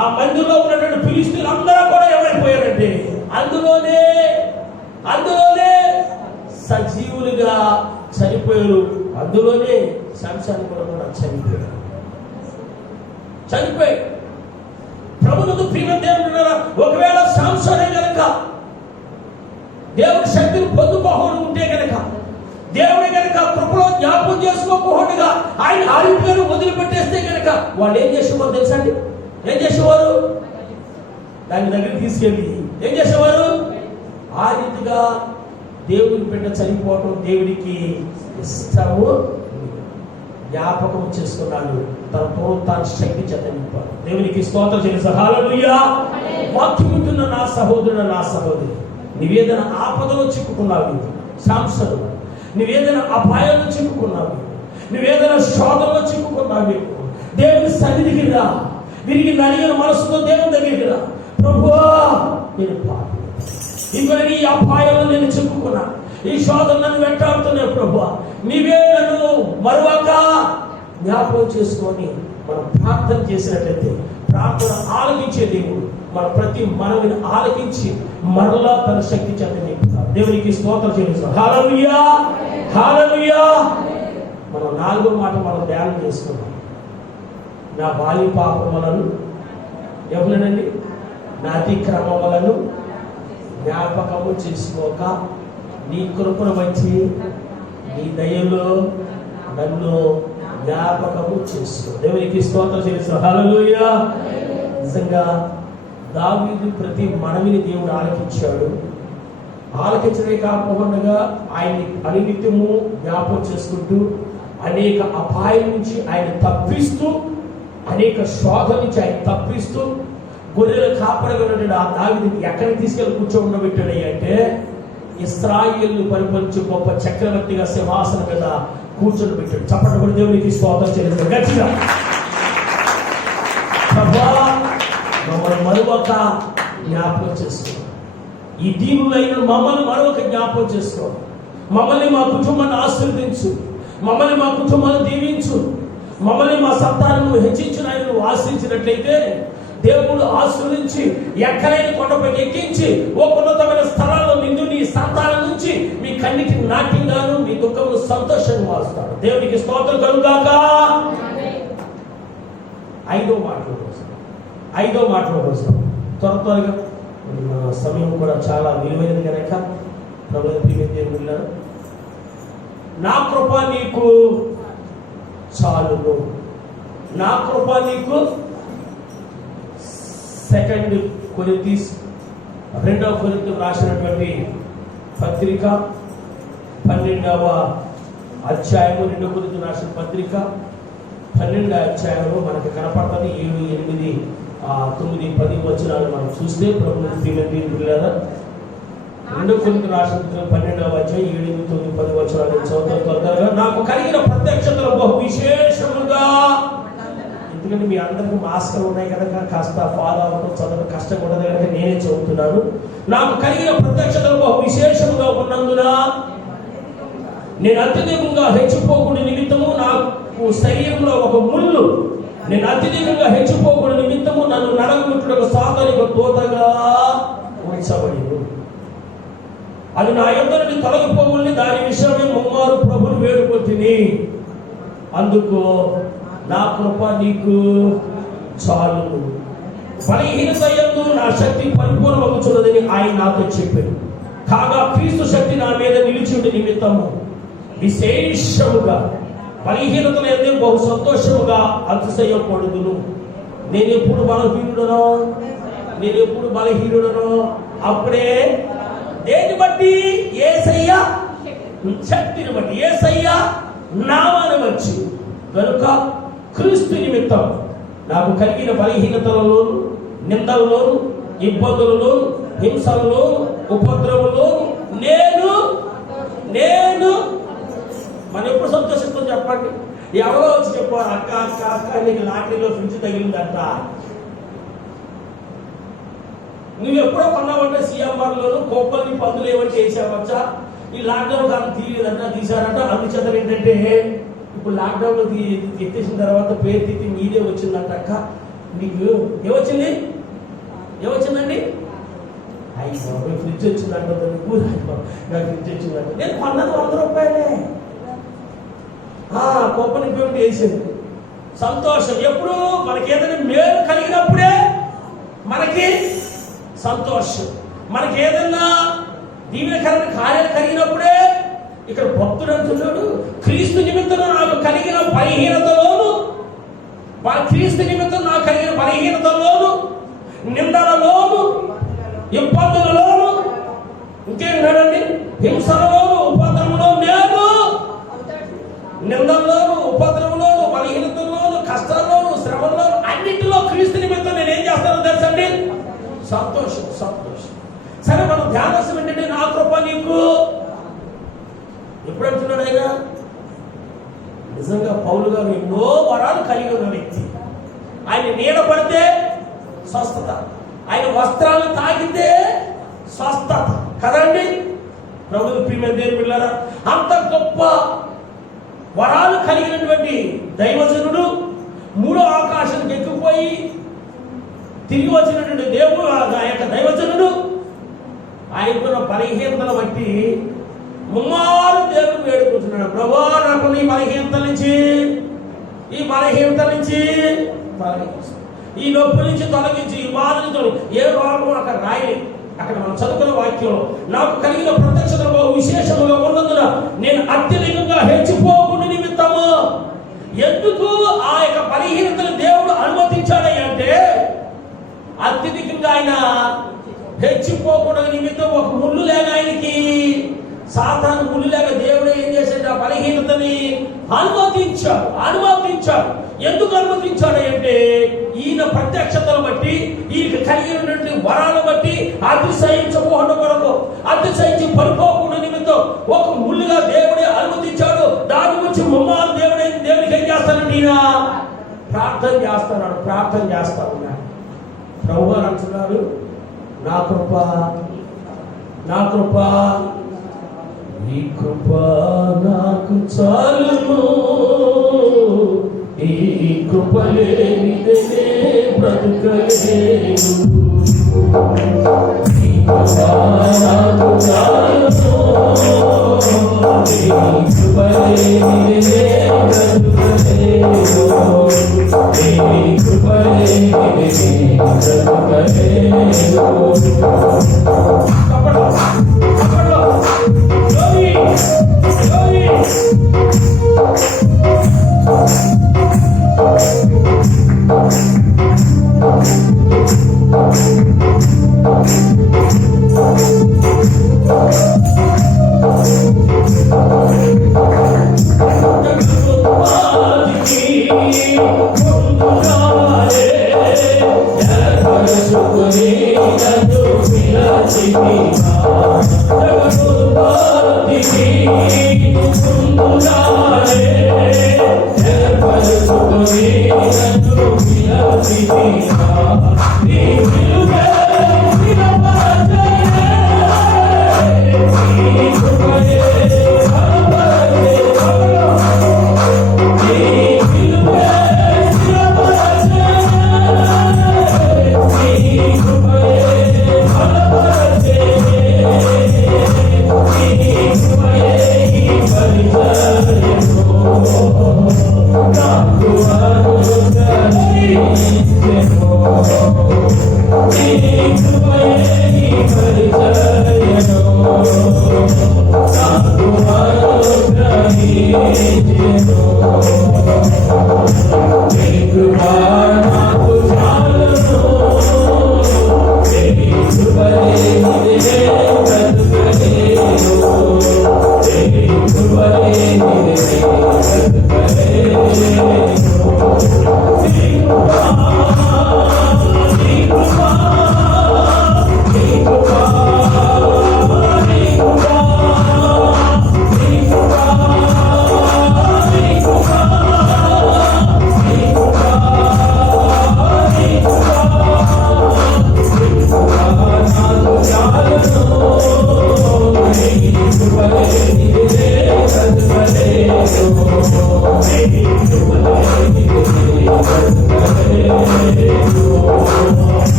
ఆ మందిరంలో ఉన్నటువంటి ఫిలిష్తీయులు అందరూ కూడా ఏమైపోయారంటే అందులోనే సజీవులుగా చనిపోయారు. అందులోనే సంసారం కూడా చనిపోయాడు. ప్రభువుకు ప్రియమైన దేవుని, ఒకవేళ సంసారే కనుక దేవుడి శక్తిని పొందుకోకుండా ఉంటే కనుక, దేవుడి కనుక కృపలో జ్ఞాపకం చేసుకోకుండా ఆయన ఆయుధాలను వదిలిపెట్టేస్తే కనుక వాళ్ళు ఏం చేసేవారు తెలుసా అండి? ఏం చేసేవారు? దాని దగ్గరికి తీసుకెళ్ళి ఏం చేసేవారు? ఆ రీతిగా దేవుడికి బిడ్డ చనిపోవటం దేవుడికి ఇష్టము. జ్ఞాపకం చేసుకున్నాడు, తన పునరుత్థాన శక్తి చేత నింపాడు. దేవునికి స్తోత్రం చెల్లిస్తా. హల్లెలూయా. వాక్యం వింటున్న నా సహోదరుడు, నా సహోదరి, నీవేదైనా ఆపదలో చిక్కుకున్నావు సంసదు, నువ్వేదైనా అపాయంలో చిక్కుకున్నావు, నువ్వేదైనా శోధనలో చిక్కుకున్నావు, దేవుని సన్నిధికి రా. విరిగి నలిగిన మనసుతో దేవుని దగ్గరికి రా. ప్రభువా నేను పాపి, ఇంకొక ఈ అపాయంలో నేను చిక్కుకున్నా, ఈ శోధన నన్ను వెంటాడుతున్నాయి ప్రభువా, నీవే నన్ను మరొక జ్ఞాపకం చేసుకొని మనం ప్రార్థన చేసినట్లయితే ప్రార్థన ఆలకించే దేవుడు మన ప్రతి మనవిని ఆలకించి మరలా తన శక్తి చేత నింపుతాడు. దేవునికి స్తోత్రం చెల్లిస్తాం. హల్లెలూయా, హల్లెలూయా. మనం 4వ మాట మనం ధ్యానం చేసుకున్నాం. నా బాల్య పాపములను ఎవరినండి, నా అతిక్రమములను జ్ఞాపకము చేసుకోక నీ కృపను వచ్చి నీ దయలో నన్ను జ్ఞాపకము చేసుకో. దేవునికి స్తోత్రం చెల్లిస్తాం. హల్లెలూయా. నిజంగా దావీదు ప్రతి మనవిని దేవుడు ఆలకించాడు. ఆలకించడే కాకుండా ఆయన్ని అనునిత్యము జ్ఞాపకం చేసుకుంటూ అనేక అపాయం నుంచి ఆయన తప్పిస్తూ, అనేక శోధన నుంచి ఆయన తప్పిస్తూ, గొర్రెల కాపరిగా ఉన్నటువంటి ఆ దావీదుని ఎక్కడికి తీసుకెళ్ళి కూర్చోబెట్టాడు అంటే ఇశ్రాయేలును పరిపాలించే గొప్ప చక్రవర్తిగా సింహాసనం మీద కూర్చొని పెట్టాడు. చప్పట్లు కూడా దేవునికి స్తోత్రం చెల్లిస్తాడు గట్టిగా. ప్రభువా మమ్మల్ని మరొక జ్ఞాపకం చేసుకో, ఈ దీనులైన మమ్మల్ని మరొక జ్ఞాపకం చేసుకో, మమ్మల్ని మా కుటుంబాన్ని ఆశీర్వదించు, మమ్మల్ని మా కుటుంబాన్ని దీవించు, మమ్మల్ని మా సంతానం హెచ్చించు. నువ్వు ఆశ్రయించినట్లయితే దేవుడు ఆశ్రయించి ఎక్కడైనా కొండపైకి ఎక్కించి ఓ ఉన్నతమైన స్థలాల్లో నిన్ను నీ సంతానం నుంచి మీ కన్నికి నాట్యంగాను మీ దుఃఖమును సంతోషంగా మారుస్తాడు. దేవునికి స్తోత్రం కలుగాక. 5వ మాటలో కోసం త్వరగా సమయం కూడా చాలా విలువైనది కనుక ప్రభువు ప్రియమైన నా కృప నీకు చాలును, నా కృప నీకు. 2 కొరింథీయులు 2వ కొరింథీయులకు రాసినటువంటి పత్రిక 12వ అధ్యాయము, 2 కొరింథీయులకు రాసిన పత్రిక 12వ అధ్యాయంలో మనకు కనపడుతుంది. 7, 8, 9, 10 వచనాలు మనం చూస్తే ప్రభువు ప్రియమైన 2 కొరింథీయులకు రాసిన 12వ అధ్యాయం 7, 8, 9, 10 వచనాలు చదువుతాం త్వరగా. నాకు కలిగిన ప్రత్యక్షతలు బహు విశేషముగా, ఎందుకంటే మీ అందరికీ మాస్కులు ఉన్నాయి కనుక కాస్త ఫాలో అవ్వడం చదవడం కష్టం ఉండదు కనుక నేనే చదువుతున్నాను. నాకు కలిగిన ప్రత్యక్షతలు బహు విశేషముగా ఉన్నందున నేను అత్యధికంగా హెచ్చిపోకుండా నిమిత్తము నాకు శరీరంలో ఒక ముళ్ళు, నేను అత్యధికంగా హెచ్చిపోకుండా నిమిత్తము నన్ను నడగొట్టుటకు సాతానిక దూతగా ఉంచబడింది. అది నా యొద్ద నుండి తొలగిపోమని దాని విషయమే ముమ్మారు ప్రభుని వేడుకొంటిని. అందుకు నా కృప నీకు చాలును, బలహీనత యందు నా శక్తి పరిపూర్ణమగుచున్నదని ఆయన నాతో చెప్పాడు. కాగా క్రీస్తు శక్తి నా మీద నిలిచి నిమిత్తము విశేషముగా బలహీనతలు యందు బహు సంతోషముగా అతిశయపడుదును. నేను ఎప్పుడు బలహీనుడనో అప్పుడే దేని బట్టి, యేసయ్య శక్తిని బట్టి, యేసయ్య నామాన్ని వచ్చి కనుక క్రీస్తు నిమిత్తం నాకు కలిగిన బలహీనతలలోను, నిందలలోను, ఇబ్బందులలోను, హింసలలోను, ఉపద్రవంలోను నేను మనం ఎప్పుడు సంతోషిస్తాం చెప్పండి? ఎవరో వచ్చి చెప్పారు, అక్క అక్క అక్క నీకు లాటరీలో ఫ్రిడ్జ్ తగిలిందంట. నువ్వు ఎప్పుడో కొన్నావంటే సీఎంఆర్లోను కోపల్ని పందులు ఏమంటే వేసావచ్చా, ఈ లాక్డౌన్ కానీ తీయదంట, తీశారంట. అందుచేత ఏంటంటే ఇప్పుడు లాక్డౌన్ ఎత్తేసిన తర్వాత పేరు తిట్టి మీదే వచ్చిందంట. అక్క నీకు ఏమొచ్చింది, ఏమొచ్చిందండి? అయ్యో ఫ్రిడ్జ్ వచ్చిందంట, నాకు ఫ్రిడ్జ్ వచ్చిందంట. నేను కొన్నది 100 రూపాయలే. కోపని పేమెంట్ వేసింది. సంతోషం. ఎప్పుడు మనకి ఏదైనా మేలు కలిగినప్పుడే మనకి సంతోషం. మనకి ఏదైనా దీవెనకరమైన కార్యాలు కలిగినప్పుడే. ఇక్కడ భక్తుడు అంటున్నాడు, క్రీస్తు నిమిత్తం నాకు కలిగిన బలహీనతలోను, క్రీస్తు నిమిత్తం నాకు కలిగిన బలహీనతలోను, నిందలలోను, ఇబ్బందులలోను, ఇంకేంటండి హింసలలోను, ఉపద్రవంలో, నేను నిందల్లోను, ఉపద్రవంలోను, బలహీనతల్లోను, కష్టాల్లోను, శ్రమంలోను, అన్నింటిలో క్రీస్తు నిమిత్తం నేను ఏం చేస్తానో తెలుసండి? సంతోషం. సరే, మనం ధ్యానం ఏంటంటే నా కృప నీకు. ఎప్పుడు అంటున్నాడు ఆయన? నిజంగా పౌలు గారు ఎన్నో వరాలు కలిగి ఉన్న వ్యక్తి, ఆయన నీడ పడితే స్వస్థత, ఆయన వస్త్రాలను తాకితే స్వస్థత కదండి. ప్రభుత్వ ప్రియమైన దేవుని బిడ్డలారా, అంత గొప్ప వరాలు కలిగినటువంటి దైవజనుడు మూడో ఆకాశానికి ఎక్కిపోయి తిరిగి వచ్చినటువంటి దేవుడు ఆ యొక్క దైవజనుడు ఆయనకున్న బలహీనతను బట్టి ముమ్మారు దేవుడు వేడుకుంటున్నాడు, ప్రభా నాకు ఈ బలహీనత నుంచి ఈ నొప్పి నుంచి తొలగించి, ఈ బాధ నుంచి ఏ రోగం అక్కడ రాయలేదు. అక్కడ మనం చదువుకున్న వాక్యంలో నాకు కలిగిన ప్రత్యక్షత విశేషముగా ఉన్నందున నేను అత్యధికంగా హెచ్చిపోకుండా నిమిత్తము. ఎందుకు ఆ యొక్క బలహీనతను దేవుడు అనుమతించాడంటే అత్యధికంగా ఆయన హెచ్చిపోకుండా నిమిత్తం ఒక ముళ్ళు లేక ఆయనకి సాతాను ముళ్ళు లేక దేవుడు ఏం చేశాడు, ఆ బలహీనతని అనుమతించాడు. ఎందుకు అనుమతించాడు అంటే ఈయన ప్రత్యక్షతను బట్టి, ఈయన కలిగినటువంటి వరాలను బట్టి అతిశయించకుండా కొరకు, అతిశయించి పడిపోకుండా నిమిత్తం ఒక ముళ్ళుగా దేవుడే అనుమతించాడు. దాని గురించి ముమ్మారు దేవుడికి ఏం చేస్తానండి, ఈయన ప్రార్థన చేస్తా ఉన్నాడు. ప్రభువు అంటున్నాడు, నా కృప ఈ కృప నాకు చాలును, ఈ కృప లేనిదే బ్రతుకలేను, ఈ కృప నాకు చాలును, ఈ కృప లేనిదే బ్రతుకలేను, ఈ కృప లేనిదే బ్రతుకలేను.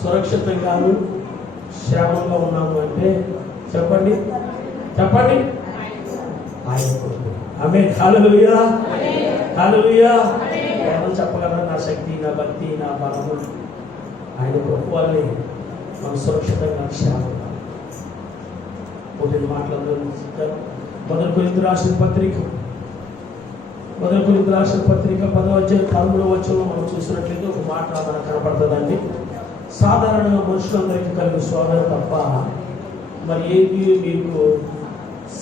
సురక్షితంగాను క్షేమంగా ఉన్నాము అంటే చెప్పండి ఆమేన్. హల్లెలూయా. ఎవరు చెప్పగలరా? నా శక్తి, నా భక్తి, నా బలము ఆయన కృప వల్లే మనం సురక్షితంగా క్షేమంగా. కొన్ని మాటలు మొదటి కొరింథీయులకు రాసిన పత్రిక 10వ అధ్యాయం 13వ వచనంలో మనం చూసినట్లయితే ఒక మాట మనకు కనపడుతుందండి. సాధారణంగా మనుషులందరికీ కలిగే శోధన తప్ప మరి ఏది మీకు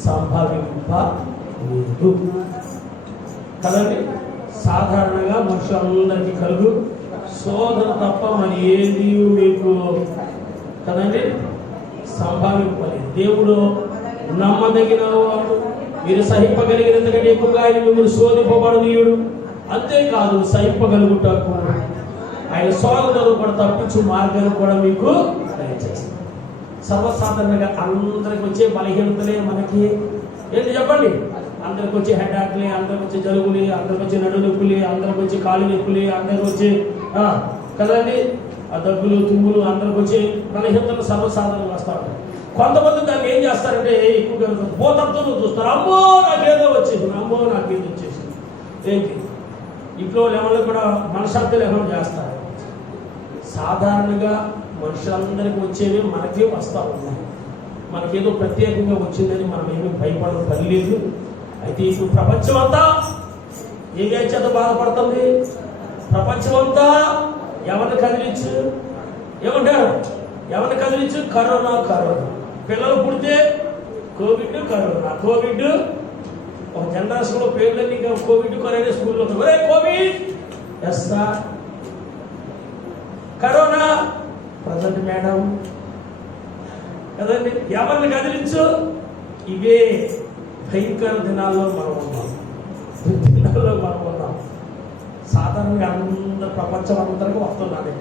సంభవింపలేదు కదండి. సాధారణంగా మనుషులందరికీ కలుగు శోధన తప్ప మరి ఏది మీకు కదండి సంభవింపలేదు. దేవుడు నమ్మదగిన వాడు, మీరు సహింపగలిగినంతకంటే ఎక్కువగా ఆయన మిమ్మల్ని శోధింపబడనీయుడు. అంతేకాదు సహింపగలుగుటకు ఆయన శోధనలు కూడా తప్పించు మార్గాన్ని కూడా మీకు దయచేస్తారు. సర్వసాధారణంగా అందరికి వచ్చే బలహీనతలే మనకి ఏంటి చెప్పండి? అందరికి వచ్చే హెడ్ఆక్లే, అందరికి వచ్చే జలుబులే, అందరికి వచ్చే నడు నొప్పులే, అందరికి వచ్చే కాలు నొప్పులే, అందరికి వచ్చే కదండి ఆ దగ్గులు తుమ్ములు, అందరికి వచ్చే బలహీనతలు సర్వసాధారణంగా వస్తూ ఉంటాయి. కొంతమంది దాన్ని ఏం చేస్తారంటే ఎక్కువగా పోతత్వం చూస్తారు. అమ్మో నాకేదో వచ్చేసింది, అమ్మో నాకేదో వచ్చేసింది. ఏంటి ఇంట్లో ఎవరు కూడా మనశ్శాంతి లేకుండా చేస్తారు. సాధారణంగా మనుషులందరికీ వచ్చేవి మనకే వస్తూ ఉన్నాయి. మనకేదో ప్రత్యేకంగా వచ్చిందని మనం ఏమీ భయపడడం పని లేదు. అయితే ఇప్పుడు ప్రపంచం అంతా ఏ చేత బాధపడుతుంది? ప్రపంచం అంతా ఎవరిని కదిలించు? ఏమంటారు? ఎవరిని కదిలించు? కరోనా. కరోనా పిల్లలు పుడితే కోవిడ్, కరోనా, కోవిడ్. ఒక జనరేషన్లో పేర్లన్నీ కోవిడ్ కరోనా స్కూల్లో Covid yes sir, corona present madam కదండి. ఎవరిని కదిలించు? ఇవే భయంకర దినాల్లో మనం ఉన్నాం. సాధారణంగా అందరూ ప్రపంచం అందరికీ వస్తున్నాడు.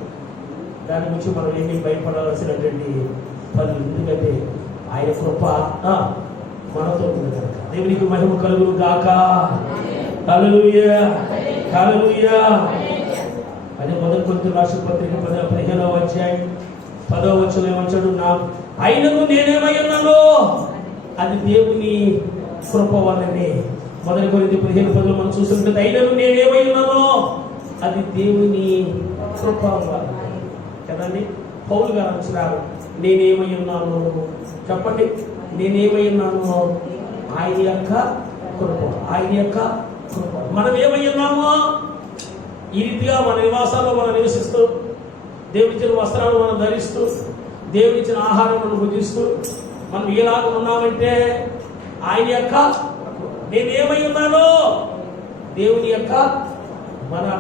దాని గురించి మనం ఏమీ భయపడాల్సినటువంటి పని. ఎందుకంటే ఆయన కృప మనతో ఉంది కనుక. దేవునికి మహిమ కలుగును గాక. హల్లెలూయా, హల్లెలూయా. అదే మొదటి కొరింథీయుల రాసిన పత్రిక 15వ అధ్యాయం 10వ వచనంలో ఏమంటాడు? ఆయనను నేనేమై ఉన్నానో అది దేవుని కృప వల్లనే. మొదటి కొరింథీయుల 15:10 మనం చూస్తుంటే ఆయనను నేనేమై ఉన్నానో అది దేవుని కృప వల్ల కదండి. పౌలు గారు అంటున్నారు నేనేమై ఉన్నాను చెప్పండి. నేనేమై ఉన్నాను? ఆయన యొక్క కృప, ఆయన యొక్క కృప. మనం ఏమై ఉన్నామో ఈ రీతిగా మన నివాసాల్లో మనం నివసిస్తూ, దేవుడిచ్చిన వస్త్రాలు మనం ధరిస్తూ, దేవుడిచ్చిన ఆహారం మనం భుజిస్తూ మనం ఎలాగ ఉన్నామంటే ఆయన యొక్క నేనేమై ఉన్నానో దేవుని యొక్క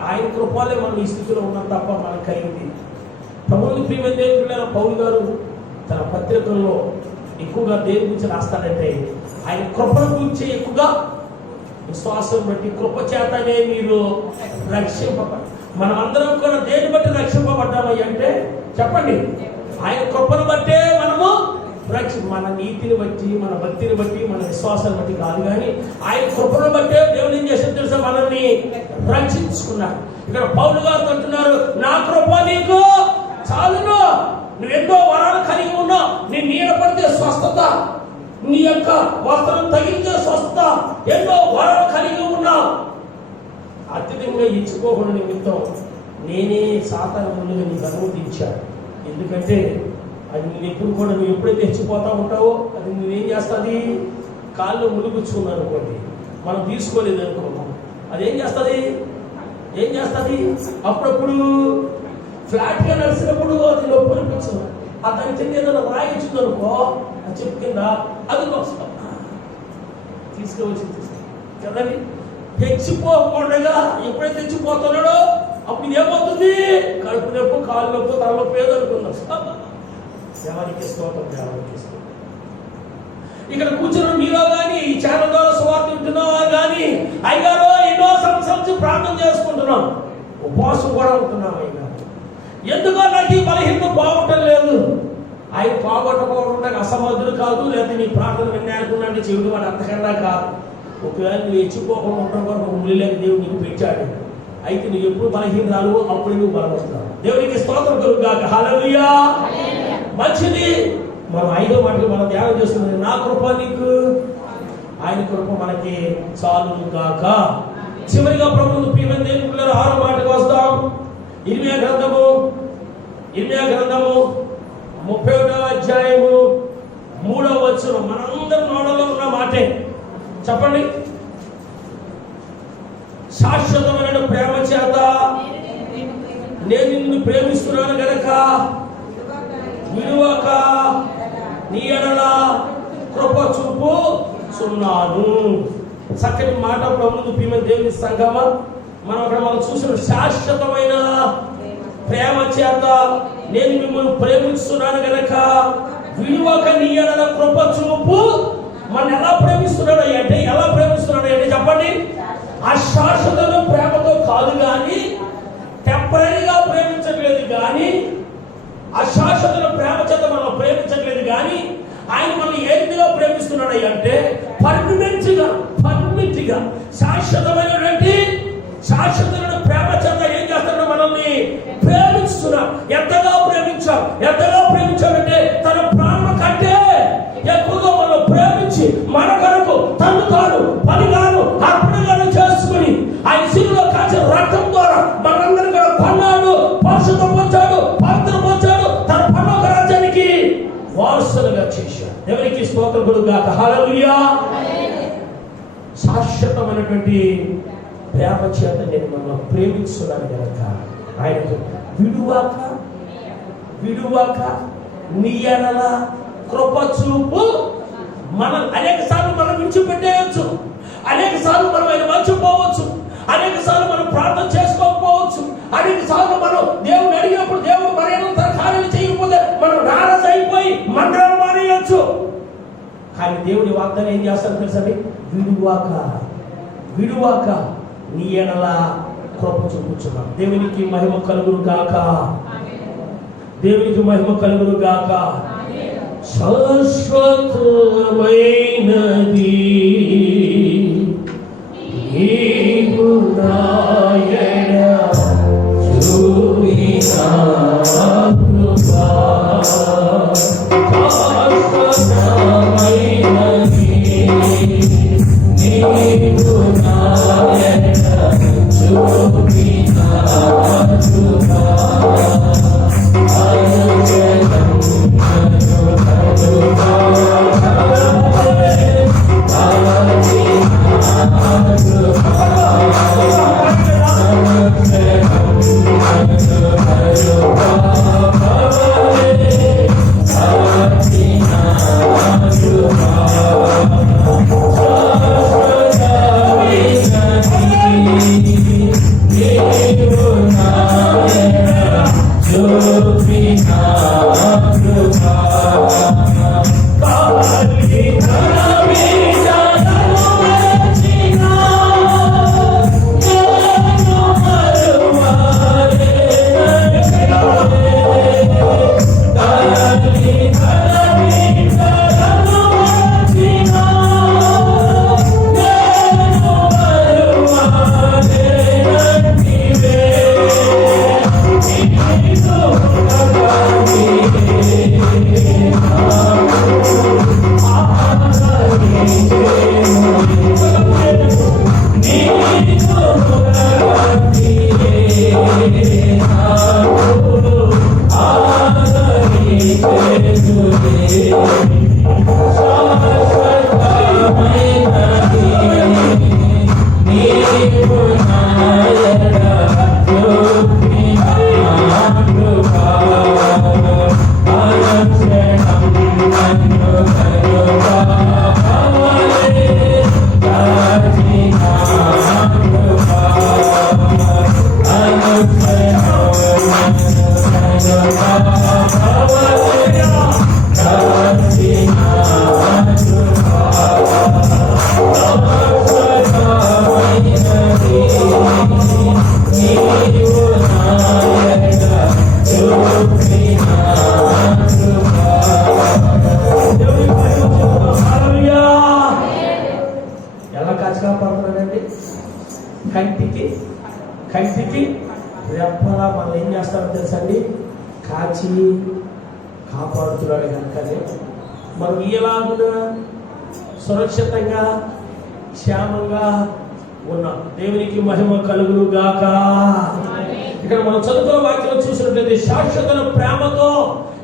ఆయన కృపలే మనం ఈ స్థితిలో ఉన్నాం తప్ప మనకు కలిగింది. ప్రభువుని ప్రియమైన దేవుడు పౌలు గారు తన పత్రికల్లో ఎక్కువగా దేవుని గురించి రాస్తాడంటే ఆయన కృపను గురించి ఎక్కువగా విశ్వాసం బట్టి కృప చేతనే మీరు రక్షింపబడ్డారు. మనం అందరం కూడా దేని బట్టి రక్షింపబడ్డామయ్య అంటే చెప్పండి, ఆయన కృపను బట్టే మనము మన నీతిని బట్టి, మన భక్తిని బట్టి, మన విశ్వాసాన్ని బట్టి కాదు. కానీ ఆయన కృపను బట్టే దేవుడు ఏం చేసి తెలుసా మనల్ని రక్షించుకున్నాడు. ఇక్కడ పౌలు గారు అంటున్నారు నా కృప నీకు చాలును. నువ్వు ఎన్నో వరాలు కలిగి ఉన్నావు. నీ నీడ పడితే స్వస్థత, నీ యొక్క వస్త్రం తగిలితే స్వస్థత, ఎన్నో వరాలు కలిగి ఉన్నావు. అత్యధికంగా ఇచ్చుకోకుండా నిమిత్తం నేనే సాతాను ముందుగా నీకు అనుమతించాను. ఎందుకంటే అది నువ్వు ఎప్పుడు కూడా నువ్వు ఎప్పుడైతే తెచ్చిపోతా ఉంటావో అది నువ్వేం చేస్తుంది? కాళ్ళు ములుగుచ్చుకున్నాను అనుకోండి, మనం తీసుకోలేదు అనుకున్నాం, అదేం చేస్తుంది? ఏం చేస్తుంది? అప్పుడప్పుడు ఫ్లాట్గా నడిచినప్పుడు అది నొప్పి అనిపించదు. దాని కింద ఏదైనా రాయించింది అనుకో, అది చెప్పు కింద అది వస్తాం తీసుకువచ్చి కదండి. తెచ్చిపోకుండా ఎప్పుడైతే తెచ్చిపోతున్నాడో అప్పుడు ఏమవుతుంది? కడుపు నొప్పు, కాలు నొప్పు, తలనొప్పి ఏదో అనుకుందాం. దేవానికి స్తోత్రం, దేవానికి స్తోత్రం. ఇక్కడ కూర్చున్న మీలో కానీ ఈ ఛానల్ ద్వారా సువార్త వింటున్నావా కానీ అయ్యారో ఎన్నో సంవత్సరాలు ప్రార్థన చేసుకుంటున్నాం, ఉపవాసం కూడా ఉంటున్నాం. అయ్యారు ఎందుకో నాకు ఈ బలహీనత బాగుంటం లేదు. ఆయన బాగొట్టకపోవడం అసమర్థులు కాదు, లేదా నీ ప్రార్థన విన్నానుకున్నాంటే చెవిటి వాడు అంతకన్నా కాదు. ఒకవేళ నువ్వు హెచ్చిపోకుండా ఉండడం వరకు ఒక ముళ్ళేక దేవుడు నీకు పెంచాడు. అయితే నువ్వు ఎప్పుడు బలహీనరాలు అప్పుడు నువ్వు బలపడతావు. దేవునికి స్తోత్రం కలుగుగాక. హల్లెలూయా. మంచిది. మనం 5వ మాటలు మనం ధ్యానం చేస్తున్నాం. నా కృప నీకు, ఆయన కృప మనకి చాలు గాక. చివరిగా ప్రభువును ప్రియమైన దేవుని పిల్లలు 6వ మాటకు వస్తాం. ఇర్మియా గ్రంథము 31వ అధ్యాయము 3వ వచనం మనందరి నోడలో ఉన్న మాటే చెప్పండి. శాశ్వతమైన ప్రేమ చేత నేను నిన్ను ప్రేమిస్తున్నాను గనక విలువక నీ ఎడల కృప చూపుచున్నాను. చక్కటి మాట ప్రభువును ప్రియమైన దేవుని సంగమా. మనం చూసిన శాశ్వతమైన ప్రేమ చేత నేను మిమ్మల్ని ప్రేమిస్తున్నాను గనక విలువక నీ ఎడల కృప చూపు మన ఎలా ప్రేమిస్తున్నాడు అంటే చెప్పండి, అశాశ్వతమైన ప్రేమతో కాదు కానీ, టెంపరీగా ప్రేమించట్లేదు కానీ, అశాశ్వతమైన ప్రేమ చేత మనం ప్రేమించట్లేదు కానీ, ఆయన మనం ఏ విధంగా ప్రేమిస్తున్నాడు అంటే పర్మనెంట్ గా శాశ్వతమైన ప్రేమ చేత ఏం చేస్తున్నాడు? మనల్ని ప్రేమిస్తున్నాడు. ఎంతగా ప్రేమించాడంటే తన ప్రాణం కంటే ఎక్కువగా మనం ప్రేమించి మన కొరకు తను తాను పనిగాను అర్పణగాను చేసుకుని ఆయన శిలువలో కాచిన రక్తం ద్వారా మనందరినీ కూడా కొన్నాడు, పరిశుద్ధపరిచాడు, పవిత్రపరిచాడు, తన పరలోక రాజ్యానికి వారసులుగా చేశాడు. దేవునికి స్తోత్రం కలుగుగాక. హల్లెలూయా. శాశ్వతమైనటువంటి ప్రేమ చేత నేను మనం ప్రేమిస్తున్నాను కనుక ఆయనకు విడువాక నీ ఎడల కృప చూపు. మనం అనేక సార్లు మనం విడిచిపెట్టేయచ్చు, అనేక సార్లు మనం ఆయన మర్చిపోవచ్చు, అనేక సార్లు మనం ప్రార్థన చేసుకోకపోవచ్చు, అనేక సార్లు మనం దేవుని అడిగినప్పుడు దేవుడు మరేమో తన కార్యాలు చేయకపోతే మనం నారాజు అయిపోయి మందిరాలు మానేయచ్చు. కానీ దేవుడి వాగ్దానం ఏం చేస్తారో తెలుసండి, విడువాక నీ ఎడల కృప చూపుచున్నాం. దేవునికి మహిమ కలుగును గాక. దేవునికి మహిమ కలుగును గాక. శాశ్వతమైనది నీవు నా ఎడల చూపిన కృప. శాశ్వతమైనది నీవు నా ఎడల చూపిన కృప. కంటికి రెప్పలా మనం ఏం చేస్తారో తెలుసండి, కాచి కాపాడుతున్నాడు కనుకనే మనం ఎలాగున్నా సురక్షితంగా క్షేమంగా ఉన్నాం. దేవునికి మహిమ కలుగును గాక. ఇక్కడ మనం చదువుతున్న వాక్యం చూసినట్లయితే శాశ్వత ప్రేమతో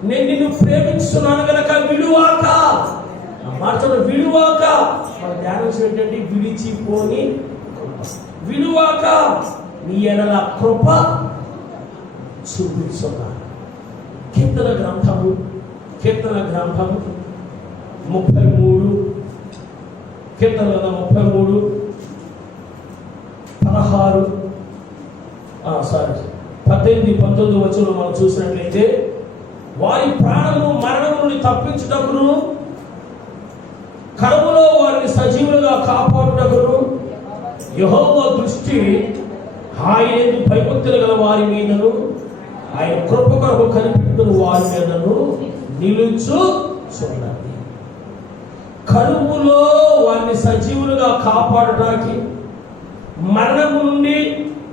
నేను నిన్ను ప్రేమిస్తున్నాను కనుక విడువాక. మార్చడం విడువాక మన ధ్యానం ఏంటంటే విడిచిపోని విడువాక నీ ఎడల కృప చూపించున్నాను. కీర్తన గ్రంథము 33 కీర్తన 33 18 19 వచనం మనం చూసినట్లయితే వారి ప్రాణము మరణం నుండి తప్పించుటకును కరువులో యెహోవా దృష్టి ఆయన భయభక్తులు గల వారి మీదను ఆయన కృప కొరకు కనిపెట్టుకున్న వారి మీదను నిలుచుచున్నది. కరువులో వారిని సజీవులుగా కాపాడటానికి, మరణము నుండి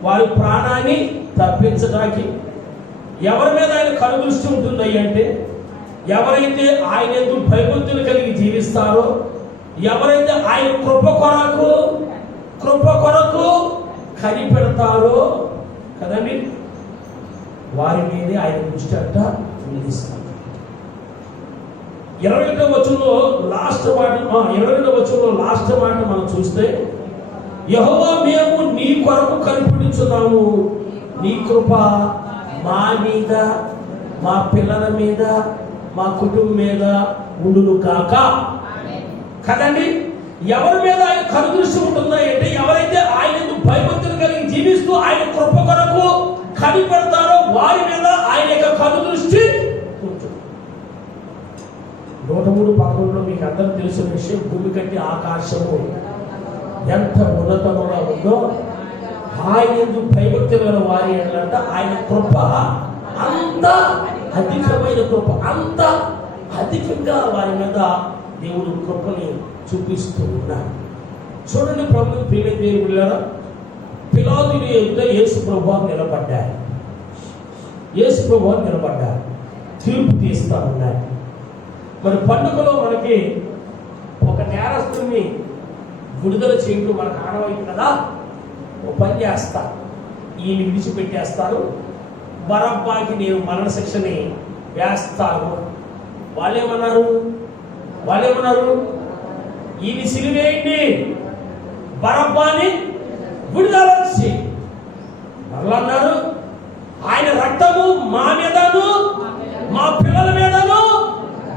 వారి ప్రాణాన్ని తప్పించడానికి ఎవరి మీద ఆయన కనుదృష్టి ఉంటుంది అంటే ఎవరైతే ఆయన యందు భయభక్తులు కలిగి జీవిస్తారో, ఎవరైతే ఆయన కృప కొరకు కనిపెడతారో కదండి, వారి మీదే ఆయన దృష్టి అంట నిలుస్తారు. 22వ వచనంలో లాస్ట్ మాట మనం చూస్తే, యెహోవా మేము నీ కొరకు కనిపెడుచున్నాము, నీ కృప మా మీద, మా పిల్లల మీద, మా కుటుంబం మీద ఉండును కాక. కదండి, ఎవరి మీద ఆయన కనుదృష్టి ఉంటుందో అంటే ఎవరైతే ఆయన భయభక్తులు కలిగి జీవిస్తూ ఆయన కృప కొరకు కనిపెడతారో వారి మీద ఆయన యొక్క కనుదృష్టి ఉంటుంది. 103:11 మీకు అందరూ తెలిసిన విషయం, భూమి కంటే ఆకాశము ఎంత ఉన్నతంగా ఉందో ఆయన భయభక్తులు గల వారి అంటే ఆయన కృప అంత అధికమైన కృప, అంత అధికంగా వారి మీద దేవుడు కృపని చూపిస్తూ ఉన్నాడు. చూడండి, ప్రభువు ప్రియమైన పిలాతుని ఎదుట యేసు ప్రభువు నిలబడ్డారు. తీర్పు తీస్తా ఉన్నారు. మరి పండుగలో మనకి ఒక నేరస్తుని విడుదల చేయడం మనకు ఆనవాయితీ కదా. ఒక పని చేస్తా, ఈయన విడిచిపెట్టేస్తారు, బరబ్బాకి నేను మరణ శిక్షని వేస్తాను. వాళ్ళేమన్నారు ఈయన సిలువేయండి, బరబ్బాని విడుదల చేయి. మరలా అన్నారు, ఆయన రక్తము మా మీదను మా పిల్లల మీదను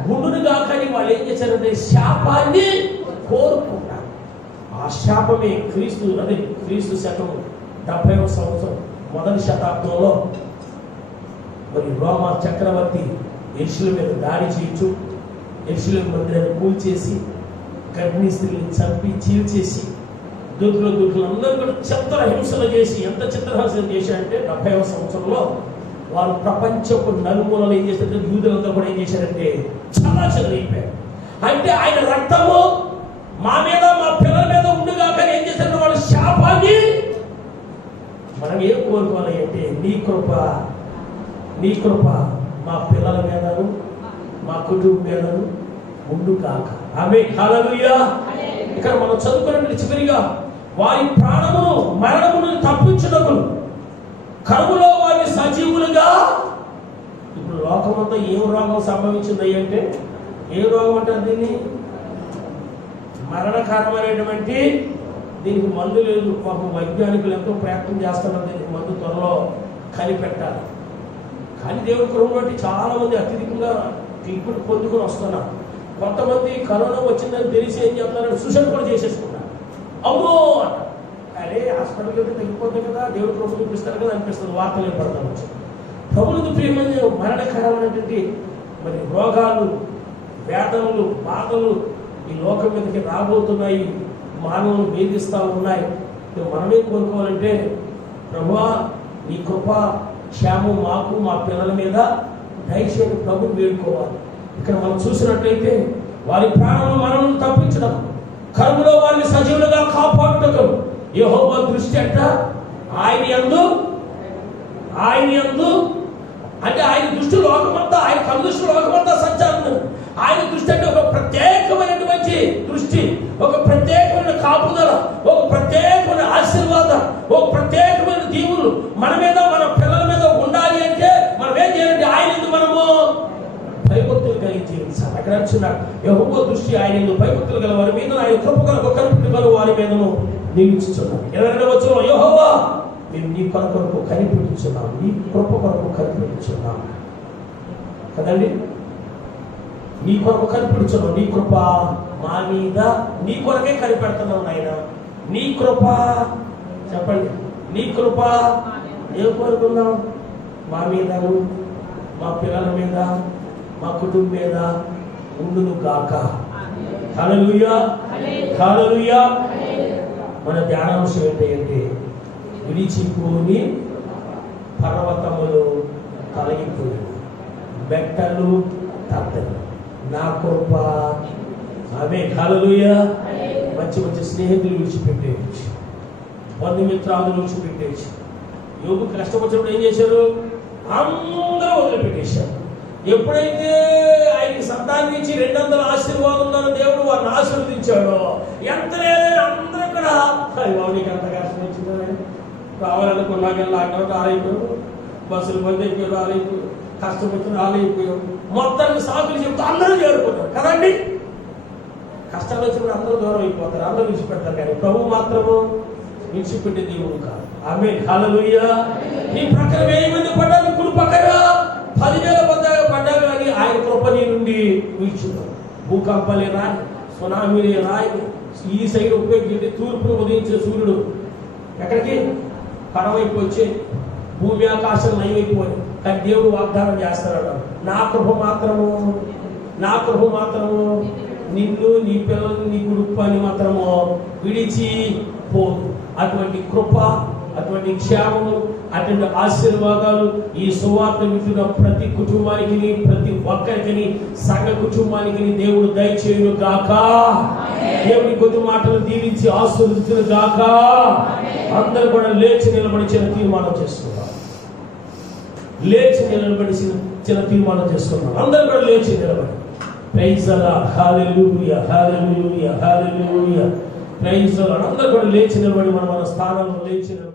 గుండునుగా. కానీ వాళ్ళు ఏం చేశారంటే శాపాన్ని కోరుకున్నారు. ఆ శాపమే క్రీస్తు శకం 70వ సంవత్సరం మొదటి శతాబ్దంలో మరి రోమా చక్రవర్తి యెరూషలేము మీద దాడి చేయొచ్చు, యెరూషలేము మందిరాన్ని కూల్చేసి, గర్భిణీ స్త్రీని చంపి చీల్చేసి, దూకులు అందరూ కూడా చిత్రహింసలు చేసి, ఎంత చిత్రహింసలు చేశారంటే 70వ సంవత్సరంలో వారు ప్రపంచపు నలుమూలలు ఏం చేశారంటే యూదులందరూ కూడా ఏం చేశారంటే చాలా చెదిరిపోయారు. అంటే ఆయన రక్తము మా మీద మా పిల్లల మీద ఉండుగా. కానీ ఏం చేశారంటే వాళ్ళ శాపాన్ని మనం ఏం కోరుకోవాలి అంటే నీ కృప మా పిల్లల మీదను మా కుటుంబం మీదను ఉండు కాక. ఆమేన్, హల్లెలూయా. ఇక్కడ మనం చదువుకున్నట్టు చివరిగా వారి ప్రాణమును మరణమును తప్పించుటకు కరువులో వారిని సజీవులుగా. ఇప్పుడు లోకమంతా ఏం రోగం సంభవించింది అంటే, ఏ రోగం అంటారు దీన్ని? మరణకరమైనటువంటి, దీనికి మందు లేదు. పాపం వైజ్ఞానికులు ఎంతో ప్రయత్నం చేస్తున్నారు దీనికి మందు త్వరలో కనిపెట్టాలి. కానీ దేవుడి కృప బట్టి చాలా మంది అత్యధికంగా ట్రీట్మెంట్ పొందుకొని వస్తున్నారు. కొంతమంది కరోనా వచ్చిందని తెలిసి ఏం చేస్తున్నారంటే సూసైడ్ కూడా చేసేసుకున్నారు. అమ్మో అరే హాస్పిటల్కి వెళ్తే తగ్గిపోతుంది కదా, దేవుడు కృప చూపిస్తారు కదా అనిపిస్తుంది. వార్తలు ఏర్పడతాం వచ్చి ప్రభుత్వ ప్రియమైన మరణకరమైనటువంటి మరి రోగాలు, వేదనలు, బాధలు ఈ లోకం మీదకి రాబోతున్నాయి, మానవులు వేధిస్తూ ఉన్నాయి. మనమే కోరుకోవాలంటే ప్రభువా నీ కృప క్షేమం మాకు మా పిల్లల మీద దయచేసి ప్రభుని వేడుకోవాలి. ఇక్కడ మనం చూసినట్లయితే వారి ప్రాణములు మనల్ని తప్పించడం, కరువులో వారిని సజీవులుగా కాపాడుటకు యెహోవా దృష్టి అంట ఆయన యందు అంటే ఆయన దృష్టి లోకమంతా, ఆయన కనుదృష్టి లోకమంతా సంచారం. ఆయన దృష్టి అంటే ఒక ప్రత్యేకమైనటువంటి దృష్టి, ఒక ప్రత్యేకమైన కాపుదల, ఒక ప్రత్యేకమైన ఆశీర్వాదం, ఒక ప్రత్యేకమైన దీవులు మన మీద మన పిల్లల మీద ఉండాలి అంటే మనం ఏం చేయాలంటే ఆయన మనము భయభక్తులు కలిగి జీవించాలి. అక్కడ అంటున్నాడు యెహోవా దృష్టి ఆయన భయభక్తులు గల వారి మీద, ఆయన కృప కనిపెట్టుగల వారి మీదను నిలుచుచున్నాడు. 22వ వచనం, యెహోవా మేము నీ కొరకు కనిపెట్టుచున్నాం, నీ కృప కొరకు కనిపెట్టుచున్నాం కదండి. నీ కొరకు కనిపెడుచున్నాం, నీ కృప మా మీద, నీ కొరకే కనిపెడుతున్నాం నాయన. నీ కృప చెప్పండి, నీ కృప ఏం కోరుకున్నాం? మా మీదను మా పిల్లల మీద మా కుటుంబం మీద ఉండును గాక. హల్లెలూయా, హల్లెలూయా. మన ధ్యానాంశం ఏంటంటే విడిచిపోని పర్వతములు తొలగిపోయి బెట్టలు తత్తలు నా కృప. ఆమె హల్లెలూయా. మంచి మంచి స్నేహితులు విడిచిపెట్టేయచ్చు, బంధుమిత్రాదులు విడిచిపెట్టేయచ్చు. యోగు కష్టం వచ్చినప్పుడు ఏం చేశారు? అందరూ వదిలిపెట్టేశారు. ఎప్పుడైతే ఆయన సంతానం ఇచ్చి 200 ఆశీర్వాదం ఉందని దేవుడు వారిని ఆశీర్వదించాడో ఎంతనే అందరూ కూడా నీకు ఎంత కష్టం వచ్చిందో కావాలనుకున్నాక లాక్డౌన్ రాలేకపోయావు, బస్సులు బంద్ అయిపోయారు రాలేకపోయావు, కష్టం వచ్చి రాలేకపోయావు, మొత్తానికి సాకులు చెప్తూ అందరూ చేరుకున్నారు కదండి. కష్టాలు వచ్చినప్పుడు అందరూ దూరం అయిపోతారు, అందరూ విడిచిపెడతారు. కానీ ప్రభు మాత్రము విడిచిపెట్టే దేవుడు కాదు. ఆమె హల్లెలూయా. ఈ ప్రకారం 1000 మంది పడ్డారు, ఇప్పుడు పక్కన 10,000 పడ్డా కానీ ఆయన కృపని నుండి విడిచున్నారు. భూకంపాలే రాయి, సునామీలే రాయి, ఈ సైడ్ ఉపయోగించి తూర్పును ఉదయించే సూర్యుడు ఎక్కడికి పడవైపు వచ్చే భూమి ఆకాశం నయమైపోయి. కానీ దేవుడు వాగ్దానం చేస్తున్నాడు, నా కృప మాత్రము నిన్ను, నీ పిల్లలు, నీ కుటుంబాన్ని మాత్రము విడిచి పోదు. అటువంటి కృప, అటువంటి క్షేమము, అటువంటి ఆశీర్వాదాలు ఈ సువార్త వింటున్న ప్రతి కుటుంబానికి, ప్రతి ఒక్కరికి, సంఘ కుటుంబానికి దేవుడు దయచేయును గాక. దేవుని కొద్ది మాటలు దీవించి ఆశీర్వదించును గాక. అందరూ కూడా లేచి నిలబడి చిన్న తీర్మానం చేసుకున్నారు. అందరూ కూడా లేచి నిలబడి praise the Lord. Hallelujah, hallelujah, hallelujah. Praise the Lord. అందరూ కూడా లేచి నిలబడి మన స్థానంలో లేచి నిలబడి